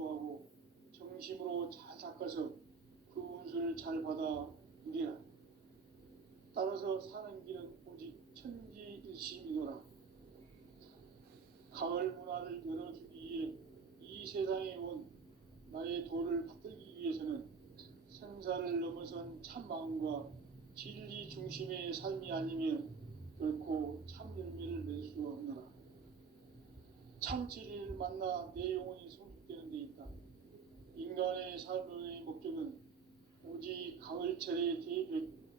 용서하고 정심으로 잘 닦아서 그 운수를 잘 받아 누리라. 따라서 사는 길은 오직 천지일심이노라. 가을 문화를 열어주기 위해 이 세상에 온 나의 도를 받들기 위해서는 생사를 넘어선 참 마음과 진리 중심의 삶이 아니면 결코 참 열매를 맺을 수 없노라. 참 진리를 만나 내 영혼이 성숙되는 데 있다. 인간의 삶의 목적은 오직 가을철의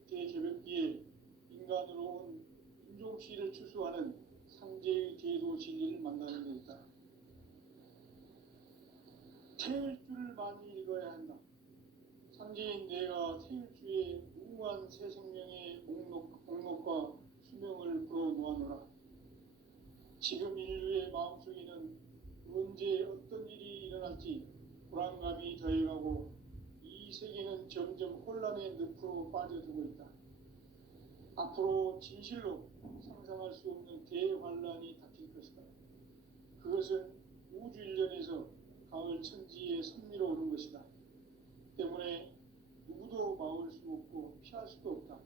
대개벽기에 인간으로 온 인종씨를 추수하는 상제의 제도 진리를 만나는 데 있다. 태일주를 많이 읽어야 한다. 상제인 내가 태일주의 무궁한 새 생명의 목록과 수명을 불어놓아노라. 지금 인류의 마음속에는 언제 어떤 일이 일어날지 불안감이 더해가고 이 세계는 점점 혼란의 늪으로 빠져들고 있다. 앞으로 진실로 상상할 수 없는 대환란이 닥칠 것이다. 그것은 우주 일련에서 가을 천지에 섭리로 오는 것이다. 때문에 누구도 막을 수 없고 피할 수도 없다.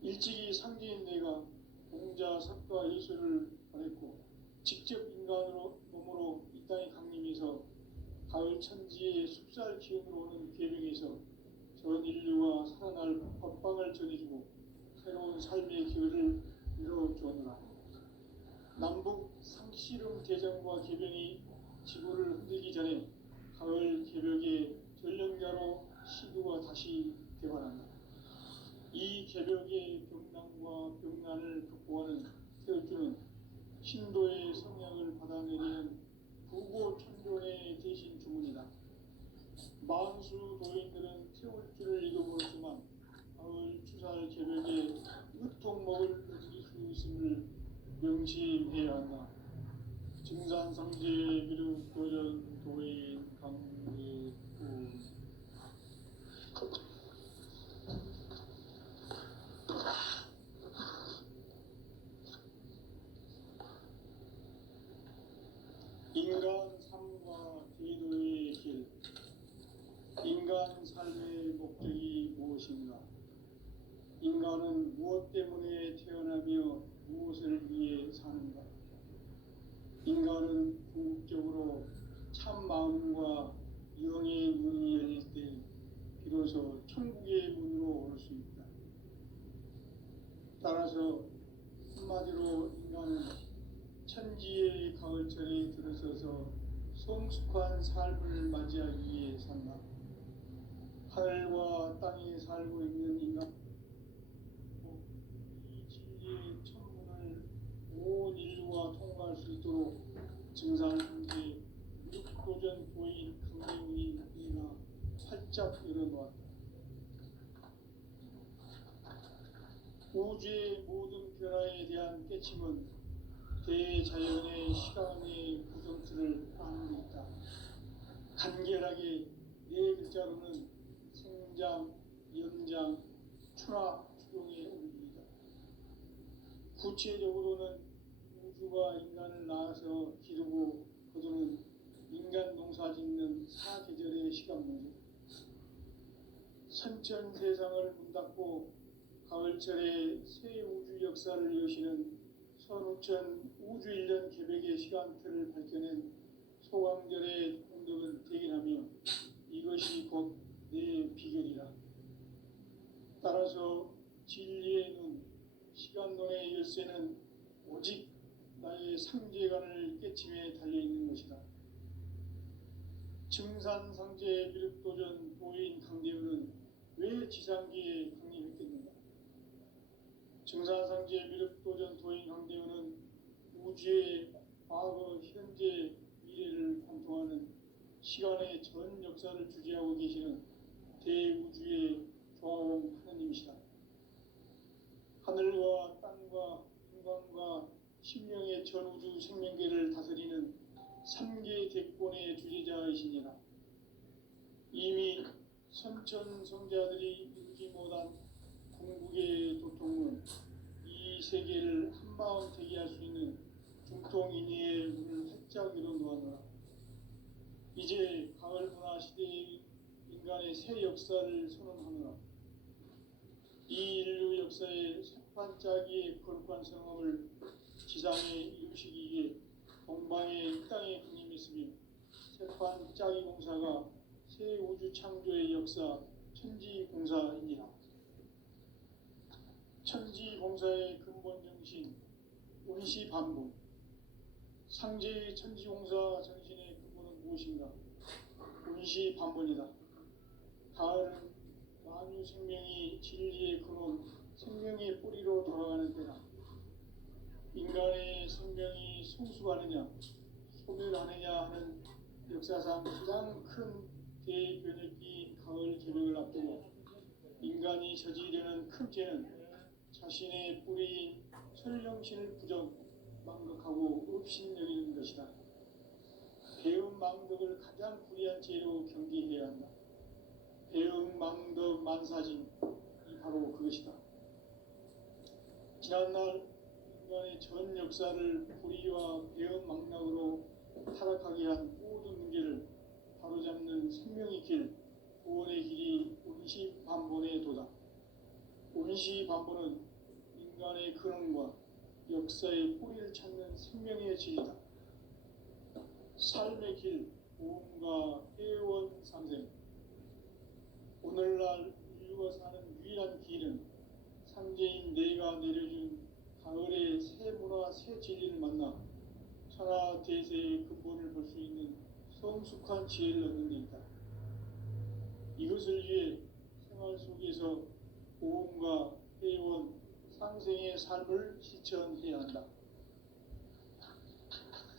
일찍이 상제인 내가 공자, 석가, 예수를 보냈고 직접 인간으로 몸으로 이 땅에 강림해서 가을 천지의 숲살 기운으로 오는 계명에서 전 인류와 살아날 법방을 전해주고 새로운 삶의 기회를 이뤄주었노라. 남북 상씨름 대전과 개병이 지구를 흔들기 전에 가을 개벽의 전령자로 시도가 다시 개발한다. 이 개벽의 병난과 병난을 극복하는 태울주는 신도의 성향을 받아내리는 부고천존의 대신 주문이다. 만수 도인들은 태울주를 읽어보았지만 가을 추살 개벽에 으통 먹을 것일 수 있음을 명심해야 한다. 증산상제 비륵 도전 도인 강대구 인간 삶과 제도의 길. 인간 삶의 목적이 무엇인가? 인간은 무엇 때문에 태어나며 무엇을 위해 사는가? 인간은 궁극적으로 참 마음과 영의 문이 열릴 때 비로소 천국의 문으로 올 수 있다. 따라서 한마디로 인간은 천지의 가을철에 들어서서 성숙한 삶을 맞이하기 위해 산다. 하늘과 땅에 살고 있는 인간, 이 진리의 천문을 온 인류가 통과할 수 있도록 증산상제 육도전 도인 강대우인 이가 활짝 열어놓았다. 우주의 모든 변화에 대한 깨침은 대자연의 시간의 구성틀을 안고 있다. 간결하게 네 글자로는 생장, 연장, 추나, 추동의 원리이다. 구체적으로는 우주가 인간을 낳아서 기르고 거두는 인간 농사 짓는 사계절의 시간 문제. 선천 세상을 문닫고 가을철에 새 우주 역사를 여시는 선우천 우주일년 개벽의 시간틀을 밝혀낸 소강절의 공덕은 대견하며 이것이 곧 내 비결이라. 따라서 진리의 눈, 시간론의 열쇠는 오직 나의 상제관을 깨침에 달려있는 것이다. 증산상제 비륵도전 도인 강대우는 왜 지상기에 강림했겠는가? 증산상제 비륵도전 도인 강대우는 우주의 과거, 현재, 미래를 관통하는 시간의 전 역사를 주재하고 계시는 대우주의 조화원 하느님이시다. 하늘과 땅과 인간과 신명의 전우주 생명계를 다스리는 3계 대권의 주재자이시니라. 이미 선천성자들이 이루지 못한 궁극의 도통은 이 세계를 한마음 되게 할 수 있는 중통인의의 문을 활짝 열어놓았노라. 이 이제 가을 문화 시대의 인간의 새 역사를 선언하노라. 이 인류 역사의 새판짜기의 거룩한 성함을 지상에 이루시기 위해 동방의 이 땅에 군림했으며 새판짜기 공사가 새 우주 창조의 역사 천지공사이니라. 천지공사의 근본 정신 운시반복. 상제의 천지공사 정신의 근본은 무엇인가? 운시반복이다. 가을은 만유 생명이 진리의 근원, 생명의 뿌리로 돌아가는 때다. 인간의 생명이 성숙하느냐, 소멸하느냐 하는 역사상 가장 큰 대변혁기 가을 개벽을 앞두고 인간이 저지르는 큰 죄는 자신의 뿌리인 설령신을 망각하고 업신여기는 것이다. 배은망덕을 가장 불의한 죄로 경계해야 한다. 배은망덕 만사징이 바로 그것이다. 지난날 인간의 전 역사를 불의와 배은망덕으로 타락하게 한 모든 문제를 바로잡는 생명의 길, 구원의 길이 운시반본의 도다. 운시반본은 인간의 근원과 역사의 뿌리를 찾는 생명의 진리다. 삶의 길, 보험과 회원 상생. 오늘날 인류가 사는 유일한 길은 상제인 내가 내려준 가을의 새 문화, 새 진리를 만나 천하 대세의 근본을 볼 수 있는 성숙한 지혜를 얻는 데 있다. 이것을 위해 생활 속에서 보험과 회원, 상생의 삶을 실천해야 한다.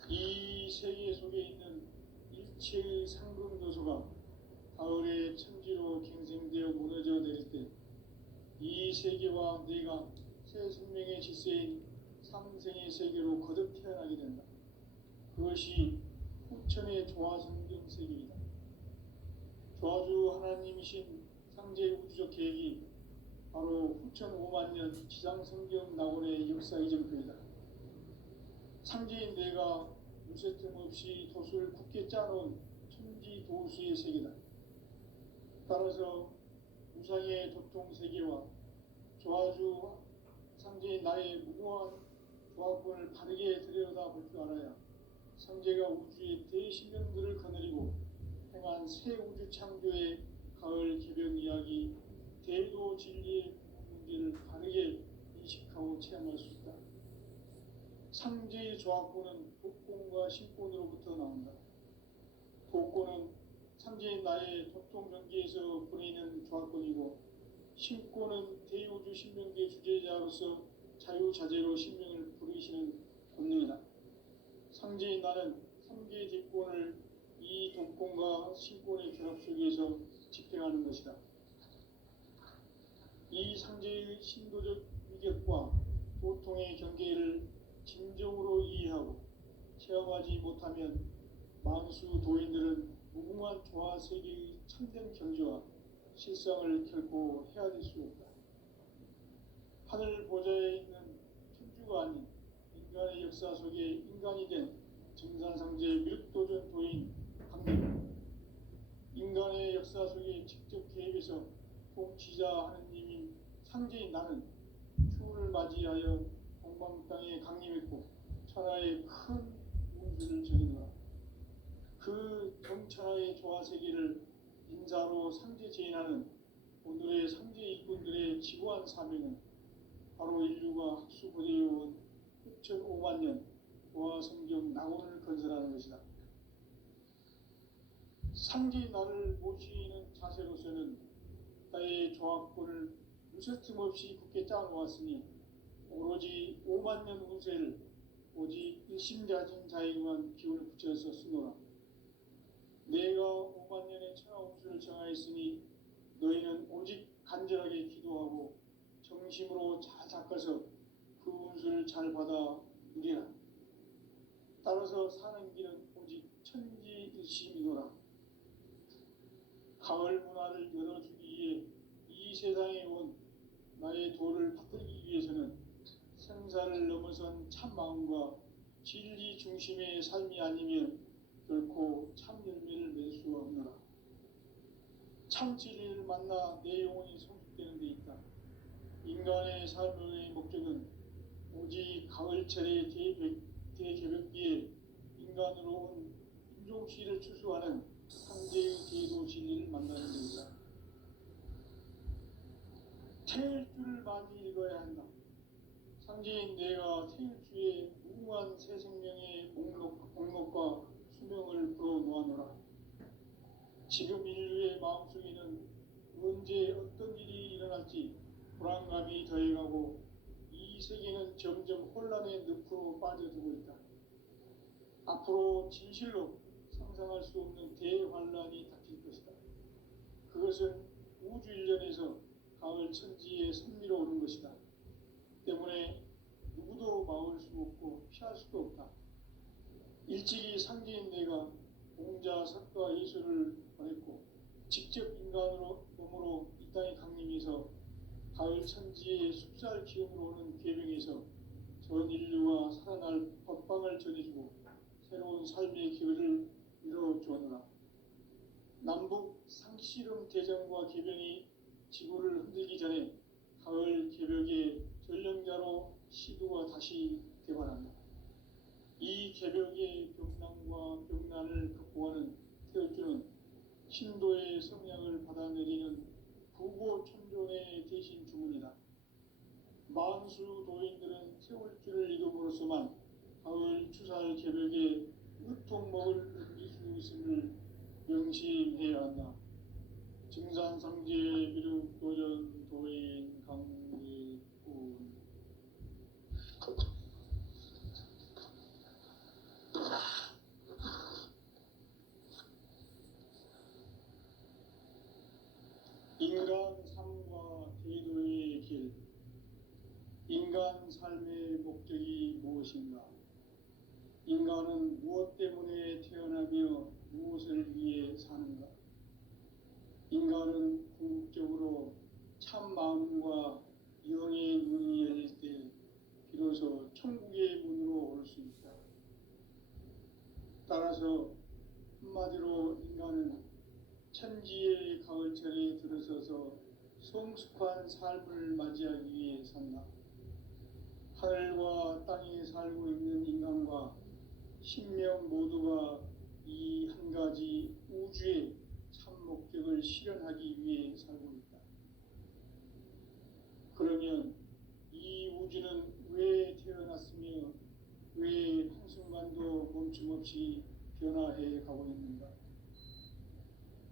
이 세계 속에 있는 일체의 상금도서가 가을의 천지로 갱생되어 무너져 내릴 때 이 세계와 내가 새 생명의 질서인 상생의 세계로 거듭 태어나게 된다. 그것이 후천의 조화성경 세계이다. 조화주 하나님이신 상제 우주적 계획이 바로 후천 5만년 지상성경 낙원의 역사 이정표이다. 상제인 내가 무쇠틈 없이 도수를 굳게 짜놓은 천지도수의 세계다. 따라서 우상의 도통세계와 조화주 상제인 나의 무고한 조합권을 바르게 들여다볼 줄 알아야 상제가 우주의 대신령들을 거느리고 행한 새 우주 창조의 가을 개벽 이야기, 대도 진리의 문제를 바르게 인식하고 체험할 수 있다. 상제의 조합권은 독권과 신권으로부터 나온다. 독권은 상제인 나의 도통경계에서 보내는 조합권이고, 신권은 대우주 신명계 주제자로서 자유자재로 신명을 부르시는 본능이다. 상제인 나는 3개의 대권을 이 독권과 신권의 결합 속에서 집행하는 것이다. 이 상제의 신도적 위격과 도통의 경계를 진정으로 이해하고 체험하지 못하면 만수 도인들은 무궁한 조화세계의 참된 경지와 실상을 결코 헤아릴 수 없다. 하늘 보좌에 있는 천주가 아닌 인간의 역사 속에 인간이 된 정산상제 밀도전 도인 강림, 인간의 역사 속에 직접 개입해서 통치자 하느님인 상제인 나는 추운을 맞이하여 동방 땅에 강림했고 천하의 큰 운수를 정해놓아 그 정천하의 조화세계를 인자로 상제 제인하는 오늘의 상제 일꾼들의 지고한 사명은 바로 인류가 학수고대해온 6,5만 년 조화성경 낙원을 건설하는 것이다. 상제인 나를 모시는 자세로서는 나의 조합권을 무쇠틈 없이 굳게 짜놓았으니 오로지 5만 년 운세를 오직 일심자진 자에게만 기운을 붙여서 쓰노라. 내가 5만 년의 천하 운수를 정하였으니 너희는 오직 간절하게 기도하고 정심으로 잘 닦아서 그 운수를 잘 받아 누리라. 따라서 사는 길은 오직 천지일심이노라. 가을 문화를 열어주기 위해 이 세상에 온 나의 도를 받들기 위해서는 생사를 넘어선 참마음과 진리 중심의 삶이 아니면 결코 참 열매를 맺을 참 진리를 만나 내 영혼이 성숙되는 데 있다. 인간의 삶의 목적은 오직 가을철의 대개벽기에 인간으로 온 인종시를 추수하는 황제의 제도 진리를 만나는 데이다. 태일 주를 많이 읽어야 한다. 상제인 내가 태일주의 무궁한 새 생명의 목록과 수명을 풀어놓아노라. 지금 인류의 마음속에는 언제 어떤 일이 일어날지 불안감이 더해가고 이 세계는 점점 혼란의 늪으로 빠져들고 있다. 앞으로 진실로 상상할 수 없는 대환란이 닥칠 것이다. 그것은 우주 일련에서 가을 천지에 선미로 오는 것이다. 때문에 누구도 막을 수 없고 피할 수도 없다. 일찍이 상제인 내가 공자, 석가, 예수를 보냈고 직접 인간으로 몸으로 이 땅에 강림해서 가을 천지의 숲살 기운으로 오는 계명에서 전 인류가 살아날 법방을 전해주고 새로운 삶의 기회를 이뤄주었노라. 남북 상씨름 대전과 개변이 지구를 흔들기 전에 가을 개벽의 전령자로 시도가 다시 개발한다. 이 개벽의 벽난과 벽난을 극복하는 태울주는 신도의 성향을 받아내리는 부고천존의 대신 주문이다. 만수 도인들은 태울주를 이름으로서만 가을 추살 개벽에 으통먹을 넘길 수 있음을 명심해야 한다. 증산상제 미륵 도전 도인 강리꾼. 인간 삶과 제도의 길. 인간 삶의 목적이 무엇인가? 인간은 무엇 때문에 태어나며 무엇을 위해 사는가? 인간은 궁극적으로 참 마음과 영의 문이 열릴 때 비로소 천국의 문으로 올 수 있다. 따라서 한마디로 인간은 천지의 가을철에 들어서서 성숙한 삶을 맞이하기 위해 산다. 하늘과 땅에 살고 있는 인간과 신명 모두가 이 한 가지 우주의 참 목적을 실현하기 위해 살고 있다. 그러면 이 우주는 왜 태어났으며 왜 한순간도 멈춤없이 변화해 가고 있는가?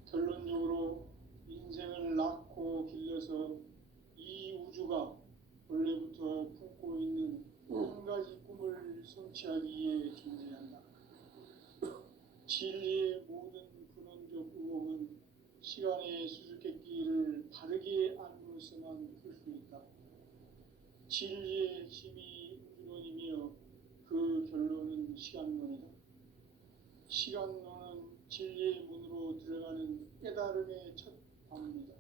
결론적으로 인생을 낳고 길러서 이 우주가 원래부터 품고 있는 한 가지 꿈을 성취하기 위해 존재한다. 진리의 모든 근원적 의혹은 시간의 수수께끼를 바르게 알므로서만 풀 수 있다. 진리의 핵심이 우주론이며 그 결론은 시간론이다. 시간론은 진리의 문으로 들어가는 깨달음의 첫 방입니다.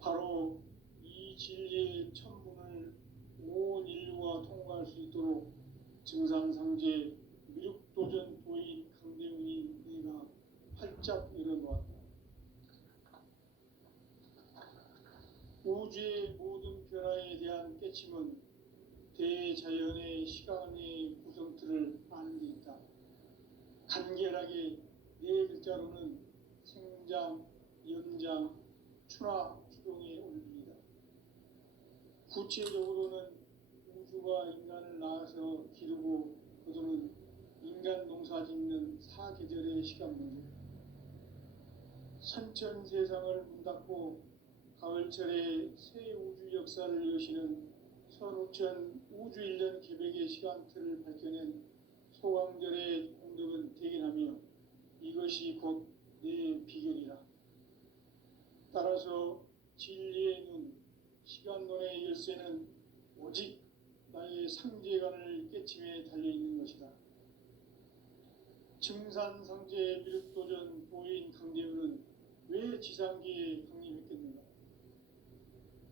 바로 이 진리의 천문을 온 인류가 통과할 수 있도록 증산상제 미륵도전 도인 강대훈이 내가 활짝 열어놓았다. 우주의 모든 변화에 대한 깨침은 대자연의 시간의 구성틀을 아는 데 있다. 간결하게 네 글자로는 생장, 연장, 추나 추동의 원리이다. 구체적으로는 우주가 인간을 낳아서 기르고 거두는 인간 농사 짓는 사계절의 시간 문제. 선천 세상을 문 닫고 가을철에 새 우주 역사를 여시는 선우천 우주 1년 개벽의 시간틀을 밝혀낸 소강절의 공덕은 대견하며 이것이 곧 내 비결이라. 따라서 진리의 눈, 시간론의 열쇠는 오직 나의 상제관을 깨침에 달려있는 것이다. 증산상제 미륵도전 도인 강대훈은 왜 지상기에 강림했겠는가?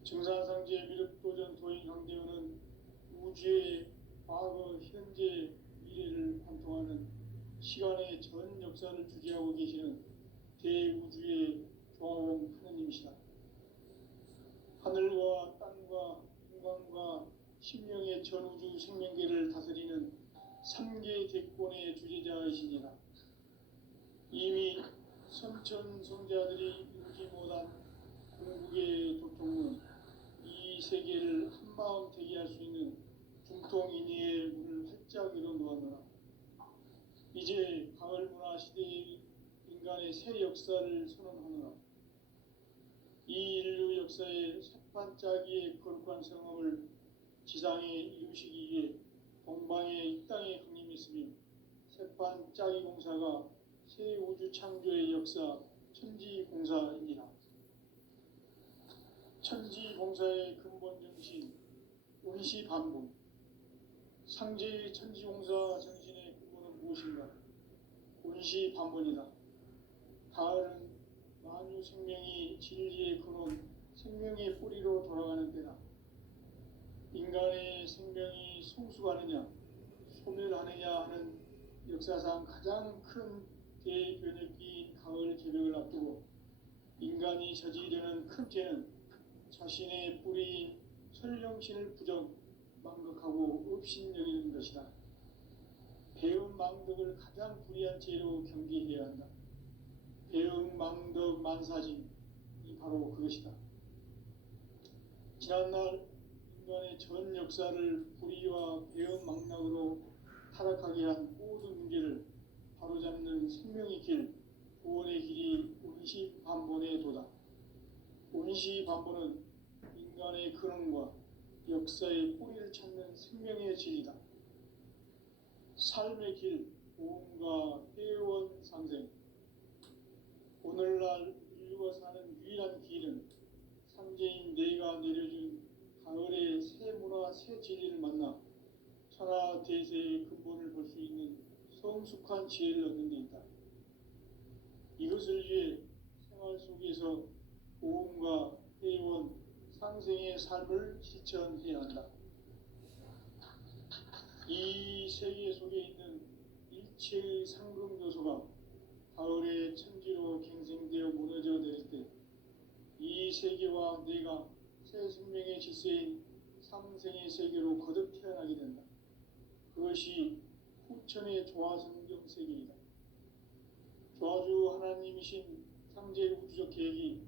증산상제 미륵도전 도인 강대훈은 우주의 과거, 현재, 미래를 관통하는 시간의 전 역사를 주재하고 계시는 대우주의 조화원 하느님이시다. 하늘과 땅과 인간과 신명의 전우주 생명계를 다스리는 삼계 대권의 주제자이시니라. 이미 선천성자들이 이루지 못한 궁극의 도통은 이 세계를 한마음 되게 할 수 있는 중통인의의 문을 활짝 열어놓았노라. 이제 가을 문화 시대의 인간의 새 역사를 선언하노라. 이 인류 역사의 새반짝이의 거룩한 성함을 지상에 이루시기 위해 동방의 이 땅에 강림했으며 새반짝이 공사가 새 우주 창조의 역사 천지공사이니라. 천지공사의 근본 정신 운시반복. 상제의 천지공사 정신의 근본은 무엇인가? 운시반복이다. 가을은 만유 생명이 진리의 근원, 생명의 뿌리로 돌아가는 때다. 인간의 생명이 성숙하느냐, 소멸하느냐 하는 역사상 가장 큰 대변혁기인 가을 개벽을 앞두고 인간이 저지르는 큰 죄는 자신의 뿌리인 설령신을 부정, 망극하고 업신여기는 것이다. 배음 망덕을 가장 불의한 죄로 경계해야 한다. 배음 망덕 만사진이 바로 그것이다. 지난날 인간의 전 역사를 불의와 배음 망락으로 타락하게 한 모든 문제를 바로잡는 생명의 길, 구원의 길이 운시반본의 도다. 운시반본은 인간의 근원과 역사의 뿌리를 찾는 생명의 진리다. 삶의 길, 보험과 회원 상생. 오늘날 인류가 사는 유일한 길은 삼재인 내가 내려준 가을의 새 문화, 새 진리를 만나 천하 대세의 근본을 볼 수 있는 성숙한 지혜를 얻는 데 있다. 이것을 위해 생활 속에서 보험과 회원, 상생의 삶을 실천해야 한다. 이 세계 속에 있는 일체의 상금 요소가 가을의 천지로 갱생되어 무너져 내릴 때 이 세계와 내가 새 생명의 질서인 상생의 세계로 거듭 태어나게 된다. 그것이 후천의 조화성경 세계이다. 조화주 하나님이신 상제 우주적 계획이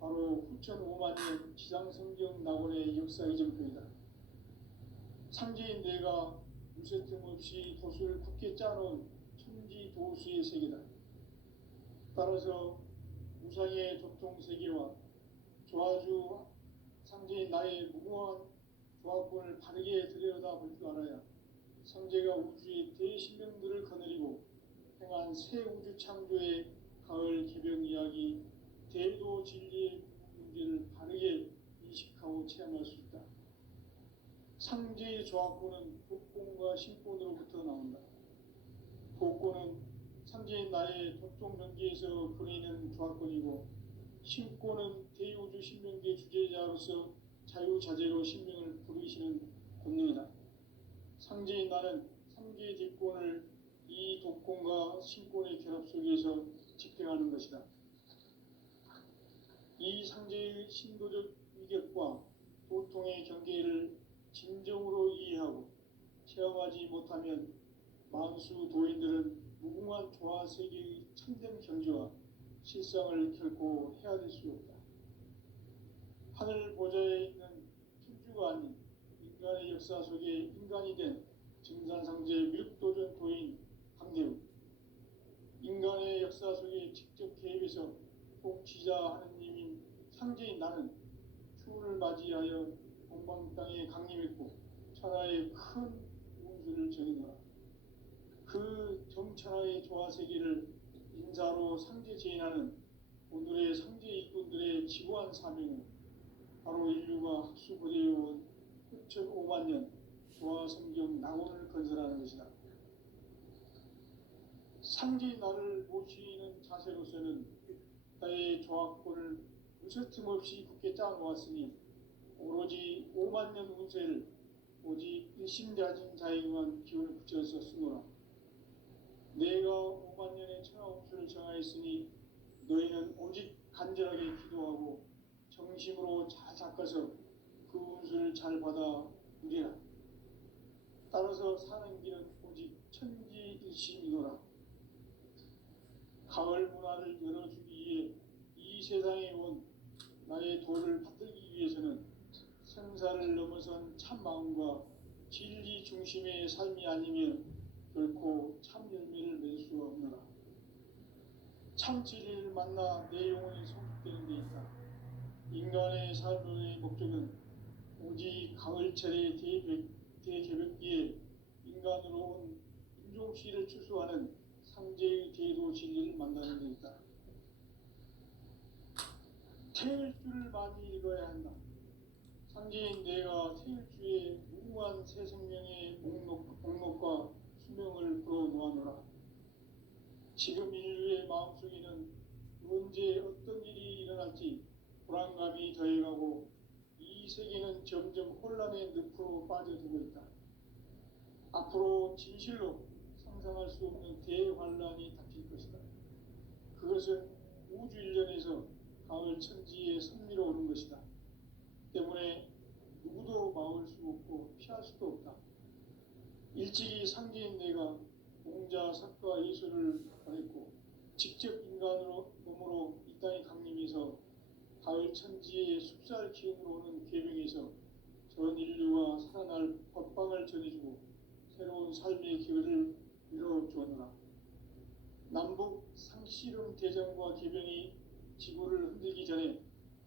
바로 후천 5만 년 지상성경 낙원의 역사 이정표이다. 상제인 내가 무쇠 틈 없이 도수를 굳게 짜놓은 천지 도수의 세계다. 따라서 무상의 도통 세계와 조화주 상제인 나의 무궁한 조화권을 바르게 들여다볼 줄 알아야 상제가 우주의 대신명들을 거느리고 행한 새 우주 창조의 가을 개벽 이야기, 대도 진리의 문제를 바르게 인식하고 체험할 수 있다. 상제의 조화권은 독권과 신권으로부터 나온다. 독권은 상제인 나의 도통 경계에서 보내는 조화권이고, 신권은 대우주 신명계 주제자로서 자유자재로 신명을 부르시는 권능이다. 상제인 나는 삼계의 뒷권을 이 독권과 신권의 결합 속에서 집행하는 것이다. 이 상제의 신도적 위격과 도통의 경계를 진정으로 이해하고 체험하지 못하면 만수 도인들은 무궁한 조화 세계의 참된 경지와 실상을 결코 헤아릴 수 없다. 하늘 보좌에 있는 천주가 아닌 인간의 역사 속에 인간이 된 증산상제 미륵도전 도인 강대우, 인간의 역사 속에 직접 개입해서 통치자 하느님인 상제인 나는 추운을 맞이하여 동방 땅에 강림했고 천하의 큰 운수를 정해놓아 그 정천하의 조화세계를 인사로 상제 제인하는 오늘의 상제 일꾼들의 지고한 사명은 바로 인류가 학수부대해온 후천 5만 년 조화성경 낙원을 건설하는 것이다. 상제인 나를 모시는 자세로서는 나의 조화권을 무쇠틈 없이 굳게 짜놓았으니 오로지 5만 년 운세를 오직 일심자진 자에게만 기운을 붙여서 쓰노라. 내가 5만 년의 천하 운수를 정하였으니 간절하게 기도하고 정심으로 잘 닦아서 그 운수를 잘 받아 누리라. 따라서 사는 길은 오직 천지일심이노라. 가을 문화를 열어주기 위해 이 세상에 온 나의 도를 받들기 위해서는 생사를 넘어선 참 마음과 진리 중심의 삶이 아니면 결코 참 열매를 맺을 수 없노라. 참 진리를 만나 내 영혼이 성숙되는 데 있다. 인간의 삶의 목적은 오직 가을철의 대개벽기에 인간으로 온 인종씨를 추수하는 상제의 대도 진리를 만나는 데 있다. 태일주를 많이 읽어야 한다. 상제인 내가 태일주의 무궁한 새 생명의 목록과 수명을 풀어놓아노라. 지금 인류의 마음속에는 언제 어떤 일이 일어날지 불안감이 더해가고 이 세계는 점점 혼란의 늪으로 빠져들고 있다. 앞으로 진실로 상상할 수 없는 대환란이 닥칠 것이다. 그것은 우주 일련에서 가을 천지의 섭리로 오는 것이다. 때문에 누구도 막을 수 없고 피할 수도 없다. 일찍이 상제인 내가 공자, 석가, 예술을 보냈고 직접 인간으로 몸으로 이 땅에 강림해서 가을 천지의 숲살 기운으로 오는 계명에서 전 인류가 살아날 법방을 전해주고 새로운 삶의 기회를 이뤄주었노라. 남북 상씨름 대전과 개병이 지구를 흔들기 전에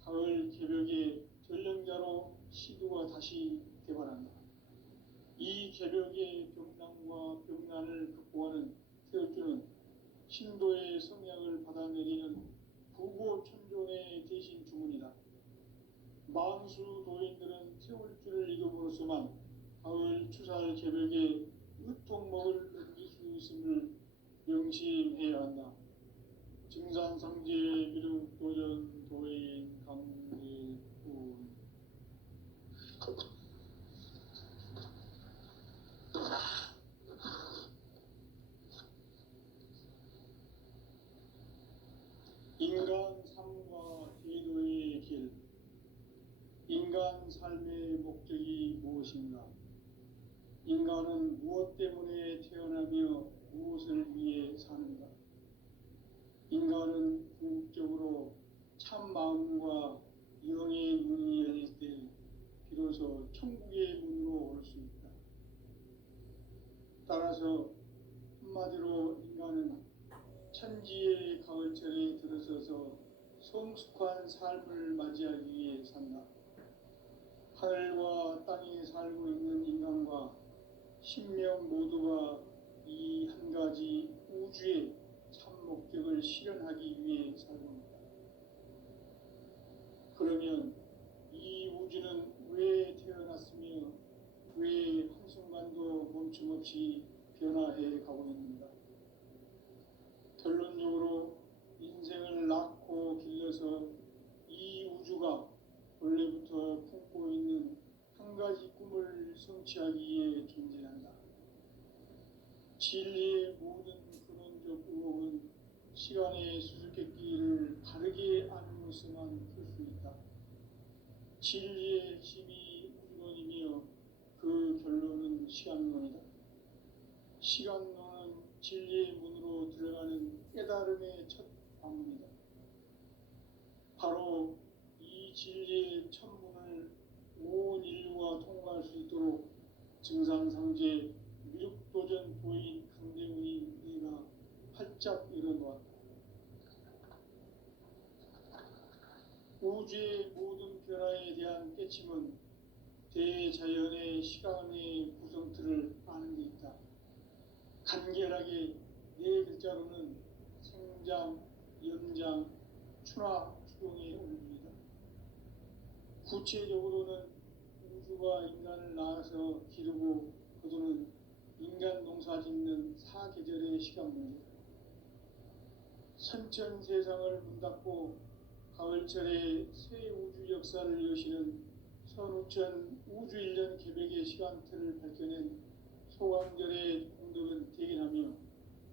가을 개벽의 전령자로 시두가 다시 개발한다. 이 개벽의 병난과 병난을 극복하는 태울주는 신도의 성약을 받아내리는 부고천존의 대신 주문이다. 만수 도인들은 태울주를 읽음으로써만 가을 추살 개벽에 으통먹을 넘길 수 있음을 명심해야 한다. 증산상제 미륵도전 도인 강제군. 인간 삶과 제도의 길. 인간 삶의 목적이 무엇인가? 인간은 무엇 때문에 태어나며 무엇을 위해 사는가? 인간은 궁극적으로 참 마음과 영의 문이 열릴 때 비로소 천국의 문으로 올 수 있다. 따라서 한마디로 인간은 천지의 가을철에 들어서서 성숙한 삶을 맞이하기 위해 산다. 하늘과 땅에 살고 있는 인간과 신명 모두가 이 한 가지 우주의 참 목적을 실현하기 위해 살고 있다. 그러면 이 우주는 왜 태어났으며 왜 한순간도 멈춤없이 변화해 가고 있는가? 결론적으로 인생을 낳고 길러서 이 우주가 원래부터 품고 있는 한 가지 꿈을 성취하기 위해 존재한다. 진리의 모든 근원적 의혹은 시간의 수수께끼를 바르게 아는으로서만 풀 수 있다. 진리의 핵심이 우주론이며 그 결론은 시간론이다. 시간론은 진리의 문으로 들어가는 깨달음의 첫 방문이다. 바로 이 진리의 천문을 온 인류가 통과할 수 있도록 증산상제 미륵도전 도인 강대문이 내가 활짝 열어놓았다. 우주의 모든 변화에 대한 깨침은 대자연의 시간의 구성틀을 아는 데 있다. 간결하게 네 글자로는 생장, 연장, 추락, 추동의 원리이다. 구체적으로는 우주가 인간을 낳아서 기르고 거두는 인간 농사 짓는 사계절의 시간 문제다. 선천 세상을 문 닫고 가을철에 새 우주 역사를 여시는 선우천 우주 1년 개벽의 시간틀을 밝혀낸 소강절의 공덕은 대견하며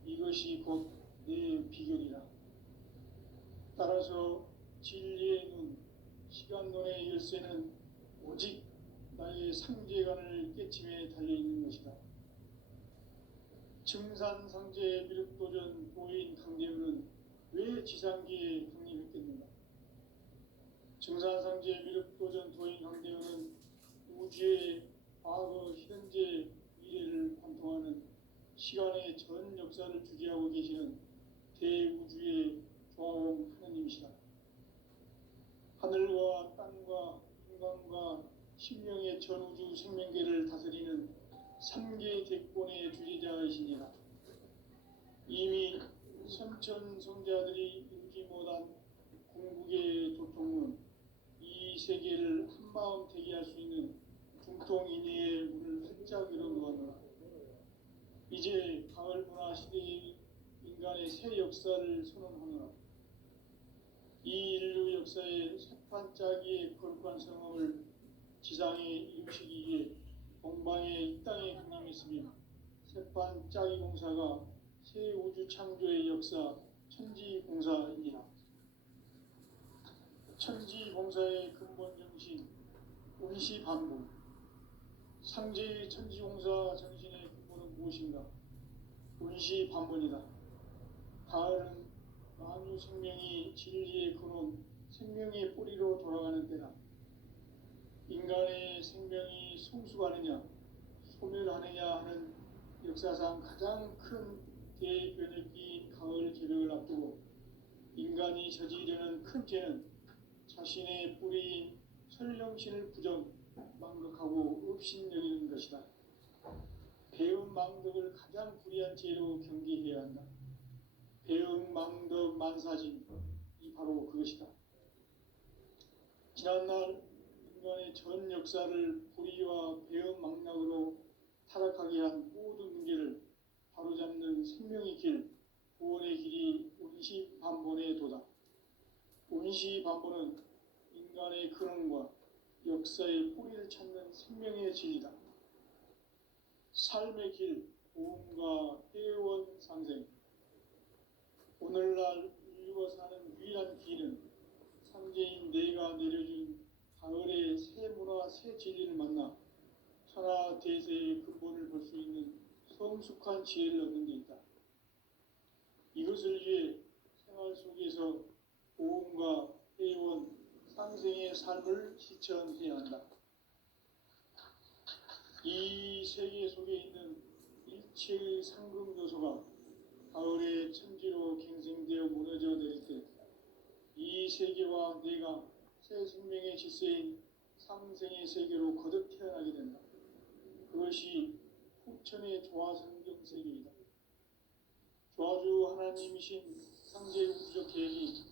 이것이 곧 내 비결이라. 따라서 진리의 눈, 시간론의 열쇠는 오직 나의 상제관을 깨침에 달려있는 것이다. 증산상제 미륵도전 도인 강대우는 왜 지상기에 강림했겠는가? 증산상제 미륵도전 도인 강대우는 우주의 과거, 현재, 미래를 관통하는 시간의 전 역사를 주재하고 계시는 대우주의 조화원 하느님이시다. 하늘과 땅과 인간과 신명의 전우주 생명계를 다스리는 3개 대권의 주재자이시니라. 이미 선천성자들이 이루지 못한 궁극의 도통은 이 세계를 한마음 되게 할 수 있는 중통인의의 문을 활짝 열어놓았노라. 이제 가을 문화 시대의 인간의 새 역사를 선언하노라. 이 인류 역사의 새판짜기의 거룩한 성함을 지상에 이루시기 위해 동방의 이 땅에 강림했으며 새판짜기 공사가 새 우주 창조의 역사 천지공사이니라. 천지공사의 근본 정신 운시반복. 상제의 천지공사 정신의 근본은 무엇인가? 운시반복이다. 가을은 만유 생명이 진리의 근원, 생명의 뿌리로 돌아가는 때다. 인간의 생명이 성숙하느냐, 소멸하느냐 하는 역사상 가장 큰 대변혁기인 가을 개벽을 앞두고 인간이 저지르는 큰 죄는 자신의 뿌리인 설령신을 부정, 망극하고 업신여기는 것이다. 배운 망덕을 가장 불의한 죄로 경계해야 한다. 배운 망덕 만사진이 바로 그것이다. 지난날 인간의 전 역사를 불의와 배운 망락으로 타락하게 한 모든 문제를 바로잡는 생명의 길, 구원의 길이 운시반본의 도다. 운시반본은 인간의 근원과 역사의 뿌리를 찾는 생명의 진리다. 삶의 길, 보험과 회원 상생. 오늘날 인류가 사는 유일한 길은 상제인 내가 내려준 가을의 새 문화, 새 진리를 만나 천하 대세의 근본을 볼 수 있는 성숙한 지혜를 얻는 데 있다. 이것을 위해 생활 속에서 보험과 회원, 상생의 삶을 실천해야 한다. 이 세계 속에 있는 일체의 상금 요소가 가을의 천지로 갱생되어 무너져 내릴 때 이 세계와 내가 새 생명의 질서인 상생의 세계로 거듭 태어나게 된다. 그것이 후천의 조화성경 세계이다. 조화주 하나님이신 상제 우주적 계획이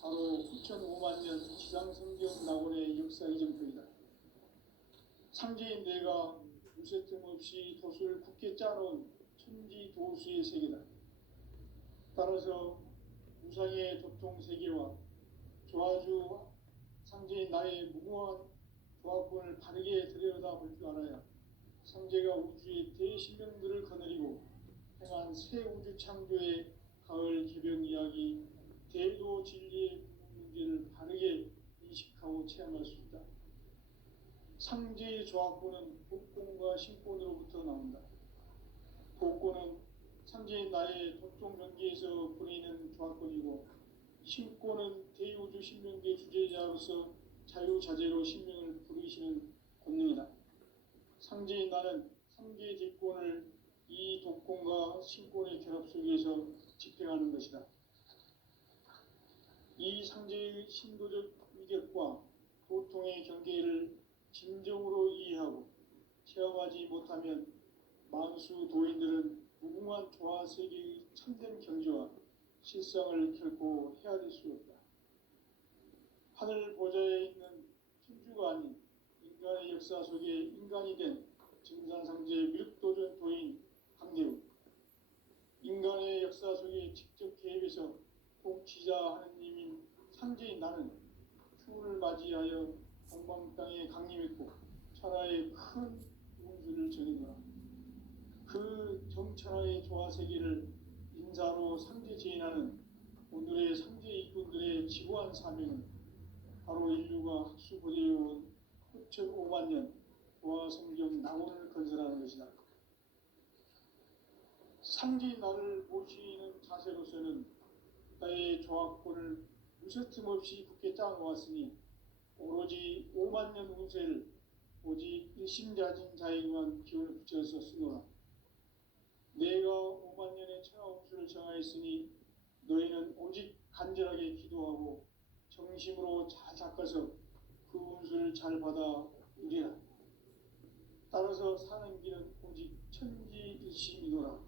바로 후천 5만 년 지상성경 낙원의 역사 이정표이다. 상제인 내가 무쇠틈 없이 돛을 굳게 짜놓은 천지 도수의 세계다. 따라서 우상의 도통 세계와 조화주 상제인 나의 무모한 조합권을 바르게 들여다볼 줄 알아야 상제가 우주의 대신명들을 거느리고 행한 새 우주 창조의 가을 개벽 이야기, 대도 진리의 문제를 바르게 인식하고 체험할 수 있다. 상제의 조합권은 복권과 신권으로부터 나온다. 복권은 상제인 나의 도통 경계에서 보내는 조합권이고, 신권은 대우주 신명계 주제자로서 자유자재로 신명을 부르시는 권능이다. 상제인 나는 3개의 뒷권을 이 독권과 신권의 결합 속에서 집행하는 것이다. 이 상제의 신도적 위력과 도통의 경계를 진정으로 이해하고 체험하지 못하면 만수 도인들은 무궁한 조화세계의 참된 경지와 실상을 결코 헤아릴 수 없다. 하늘 보좌에 있는 천주가 아닌 인간의 역사 속에 인간이 된 증산상제 미륵도전 도인 강대우. 인간의 역사 속에 직접 개입해서 통치자 하느님인 상제인 나는 추운을 맞이하여 동방 땅에 강림했고 천하의 큰 운수를 전해노라. 그 정천하의 조화세계를 인사로 상제 제인하는 오늘의 상제 일꾼들의 너의 지고한 사명은 바로 인류가 학수고대해온 9,500만 년 보아 성경 낙원을 건설하는 것이다. 상지 나를 모시는 자세로서는 나의 조합권을 무쇠틈 없이 굳게 짜놓았으니 오로지 5만 년 운세를 오직 일심자진 자에게만 기운을 붙여서 쓰노라. 내가 5만 년의 천하 운수를 정하였으니 너희는 오직 간절하게 기도하고 정심으로 잘 닦아서 그 운수를 잘 받아 누리라. 따라서 사는 길은 오직 천지일심이노라.